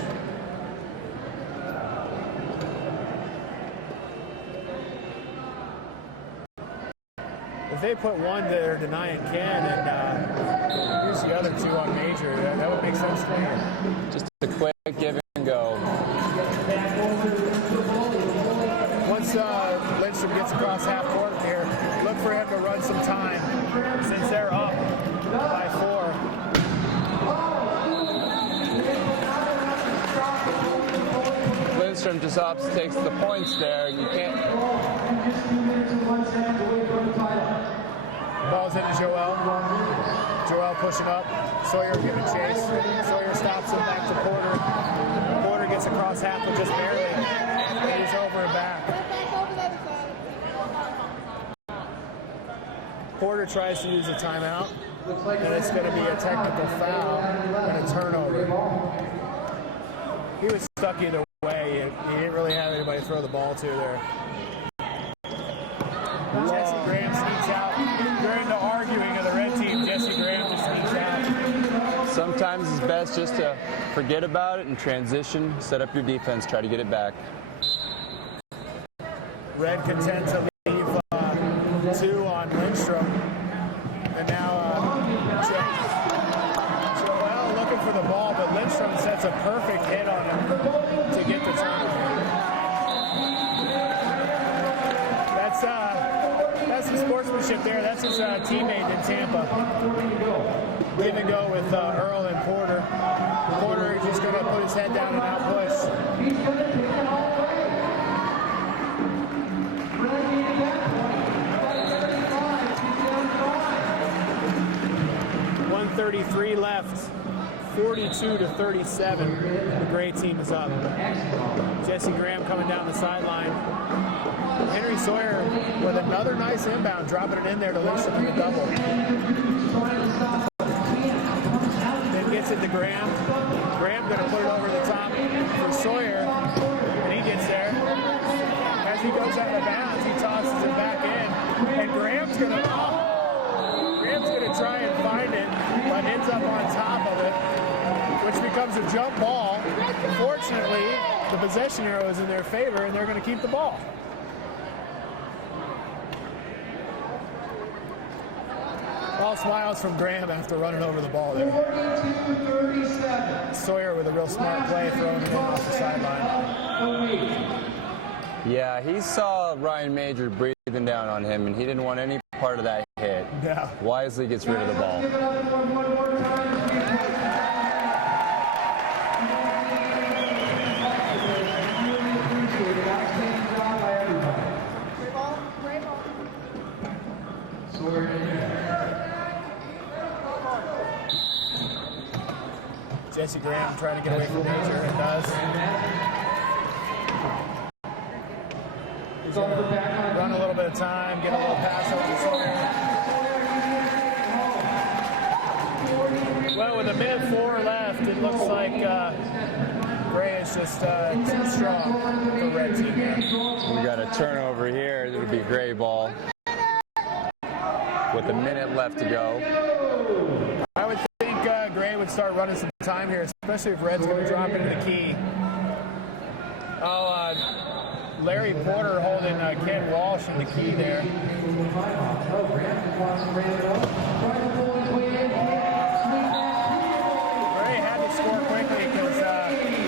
if they put one there denying Ken and use the other two on Major, that would make sense to me. Just a quick give and go. Once Lindstrom gets across half court here, look for him to run some time since they're up by 4. Lindstrom just takes the points there. You can't. Ball's into Joel. Joel pushing up. Sawyer giving chase. Sawyer stops him back to Porter. Porter gets across half, but just barely. And he's over and back. Porter tries to use a timeout, and it's going to be a technical foul and a turnover. He was stuck either way. He didn't really have anybody to throw the ball to there. Jesse Graham sneaks out. During the arguing of the red team, Jesse Graham just sneaks out. Sometimes it's best just to forget about it and transition, set up your defense, try to get it back. Red content to leave 2 on Lindstrom. And now Joel looking for the ball, but Lindstrom sets a perfect hit on him to get the turnover. That's the sportsmanship there. That's his teammate in Tampa. Give and go with Earl and Porter. Porter is just going to put his head down and out push. He's going to take it all away. Relegated that point by 35. 1:33 left. 42-37. The gray team is up. Jesse Graham coming down the sideline. Henry Sawyer with another nice inbound, dropping it in there to Lindstrom in the double. Then gets it to Graham. Graham going to put it over the top for Sawyer, and he gets there. As he goes out of bounds, he tosses it back in, and Graham's going to try and find it, but ends up on top of it, which becomes a jump ball. Fortunately, the possession arrow is in their favor, and they're going to keep the ball. All smiles from Graham after running over the ball there. 42-37. Sawyer with a real smart play, throwing it in off the sideline. Yeah, he saw Ryan Major breathing down on him, and he didn't want any part of that hit. Yeah. Wisely gets rid of the ball. Jesse Graham trying to get away from Major, and does. He's going to run a little bit of time, get a little pass over to Sawyer. Well, with 1:04 left, it looks like Gray is just too strong for red team here. We got a turnover here. It would be gray ball with 1 minute left to go. I would think Gray would start running some time here, especially if Red's going to drop into the key. Larry Porter holding Ken Walsh in the key there. Gray had to score quickly because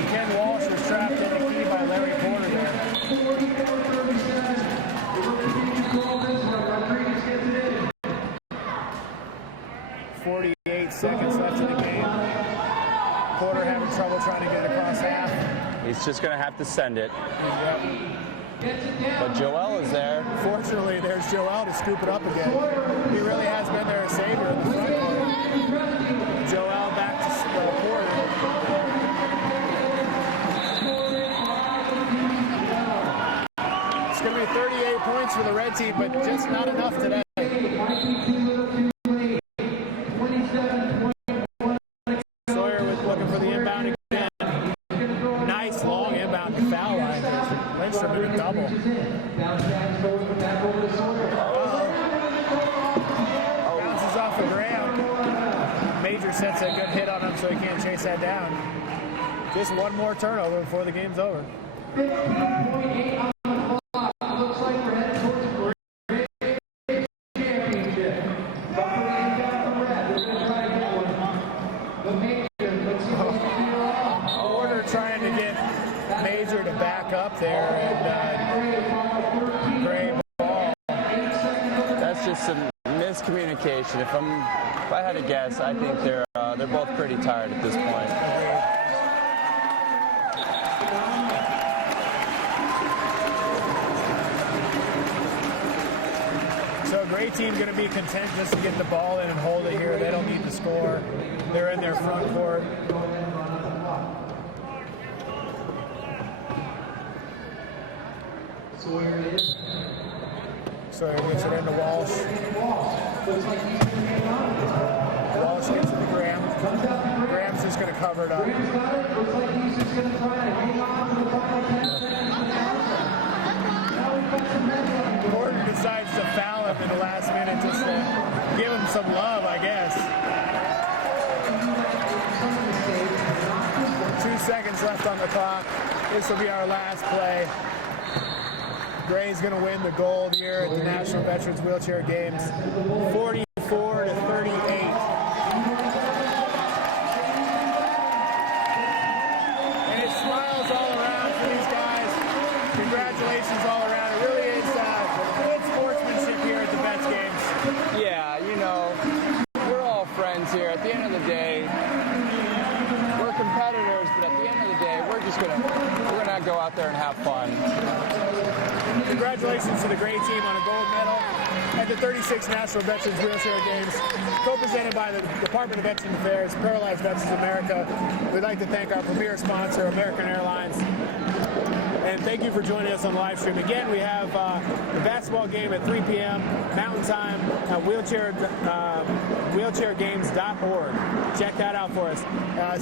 Ken Walsh was trapped in the key by Larry Porter there. 48 seconds left in the game. Porter having trouble trying to get across half. He's just going to have to send it. Yep. But Joel is there. Fortunately, there's Joel to scoop it up again. He really has been their savior in the front court. Joel back to Porter. It's going to be 38 points for the red team, but just not enough today. Sawyer was looking for the inbound again. Nice long inbound to foul line. Lindstrom in a double. Bounces off of Graham. Major sets a good hit on him so he can't chase that down. Just one more turnover before the game's over. 15.8 on the clock. Looks like we're headed towards the great championship. And if I had to guess, I think they're both pretty tired at this point. So a great team going to be content just to get the ball in and hold it here. They don't need to score. They're in their front court. Sawyer it is. Sawyer gets it into Walsh. Walsh gets it to Graham. Graham's just going to cover it up. Graham's got it. Looks like he's just going to try to hang on to the final 10 seconds. Now we've got some red line. Gordon decides to foul him in the last minute just to give him some love, I guess. 2 seconds left on the clock. This will be our last play. Gray's going to win the gold here at the National Veterans Wheelchair Games, 44 to 38. And it smiles all around for these guys. Congratulations all around. It really is good sportsmanship here at the Vets Games. Yeah, you know, we're all friends here. At the end of the day, we're competitors, but at the end of the day, we're gonna go out there and have fun. Congratulations to the Gray team on a gold medal at the 36th National Veterans Wheelchair Games, co-presented by the Department of Veterans Affairs, Paralyzed Veterans of America. We'd like to thank our premier sponsor, American Airlines. And thank you for joining us on the live stream. Again, we have the basketball game at 3 p.m. Mountain Time at wheelchairgames.org. Check that out for us.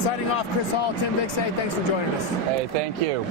Signing off, Chris Hall, Tim Dixay, thanks for joining us. Hey, thank you.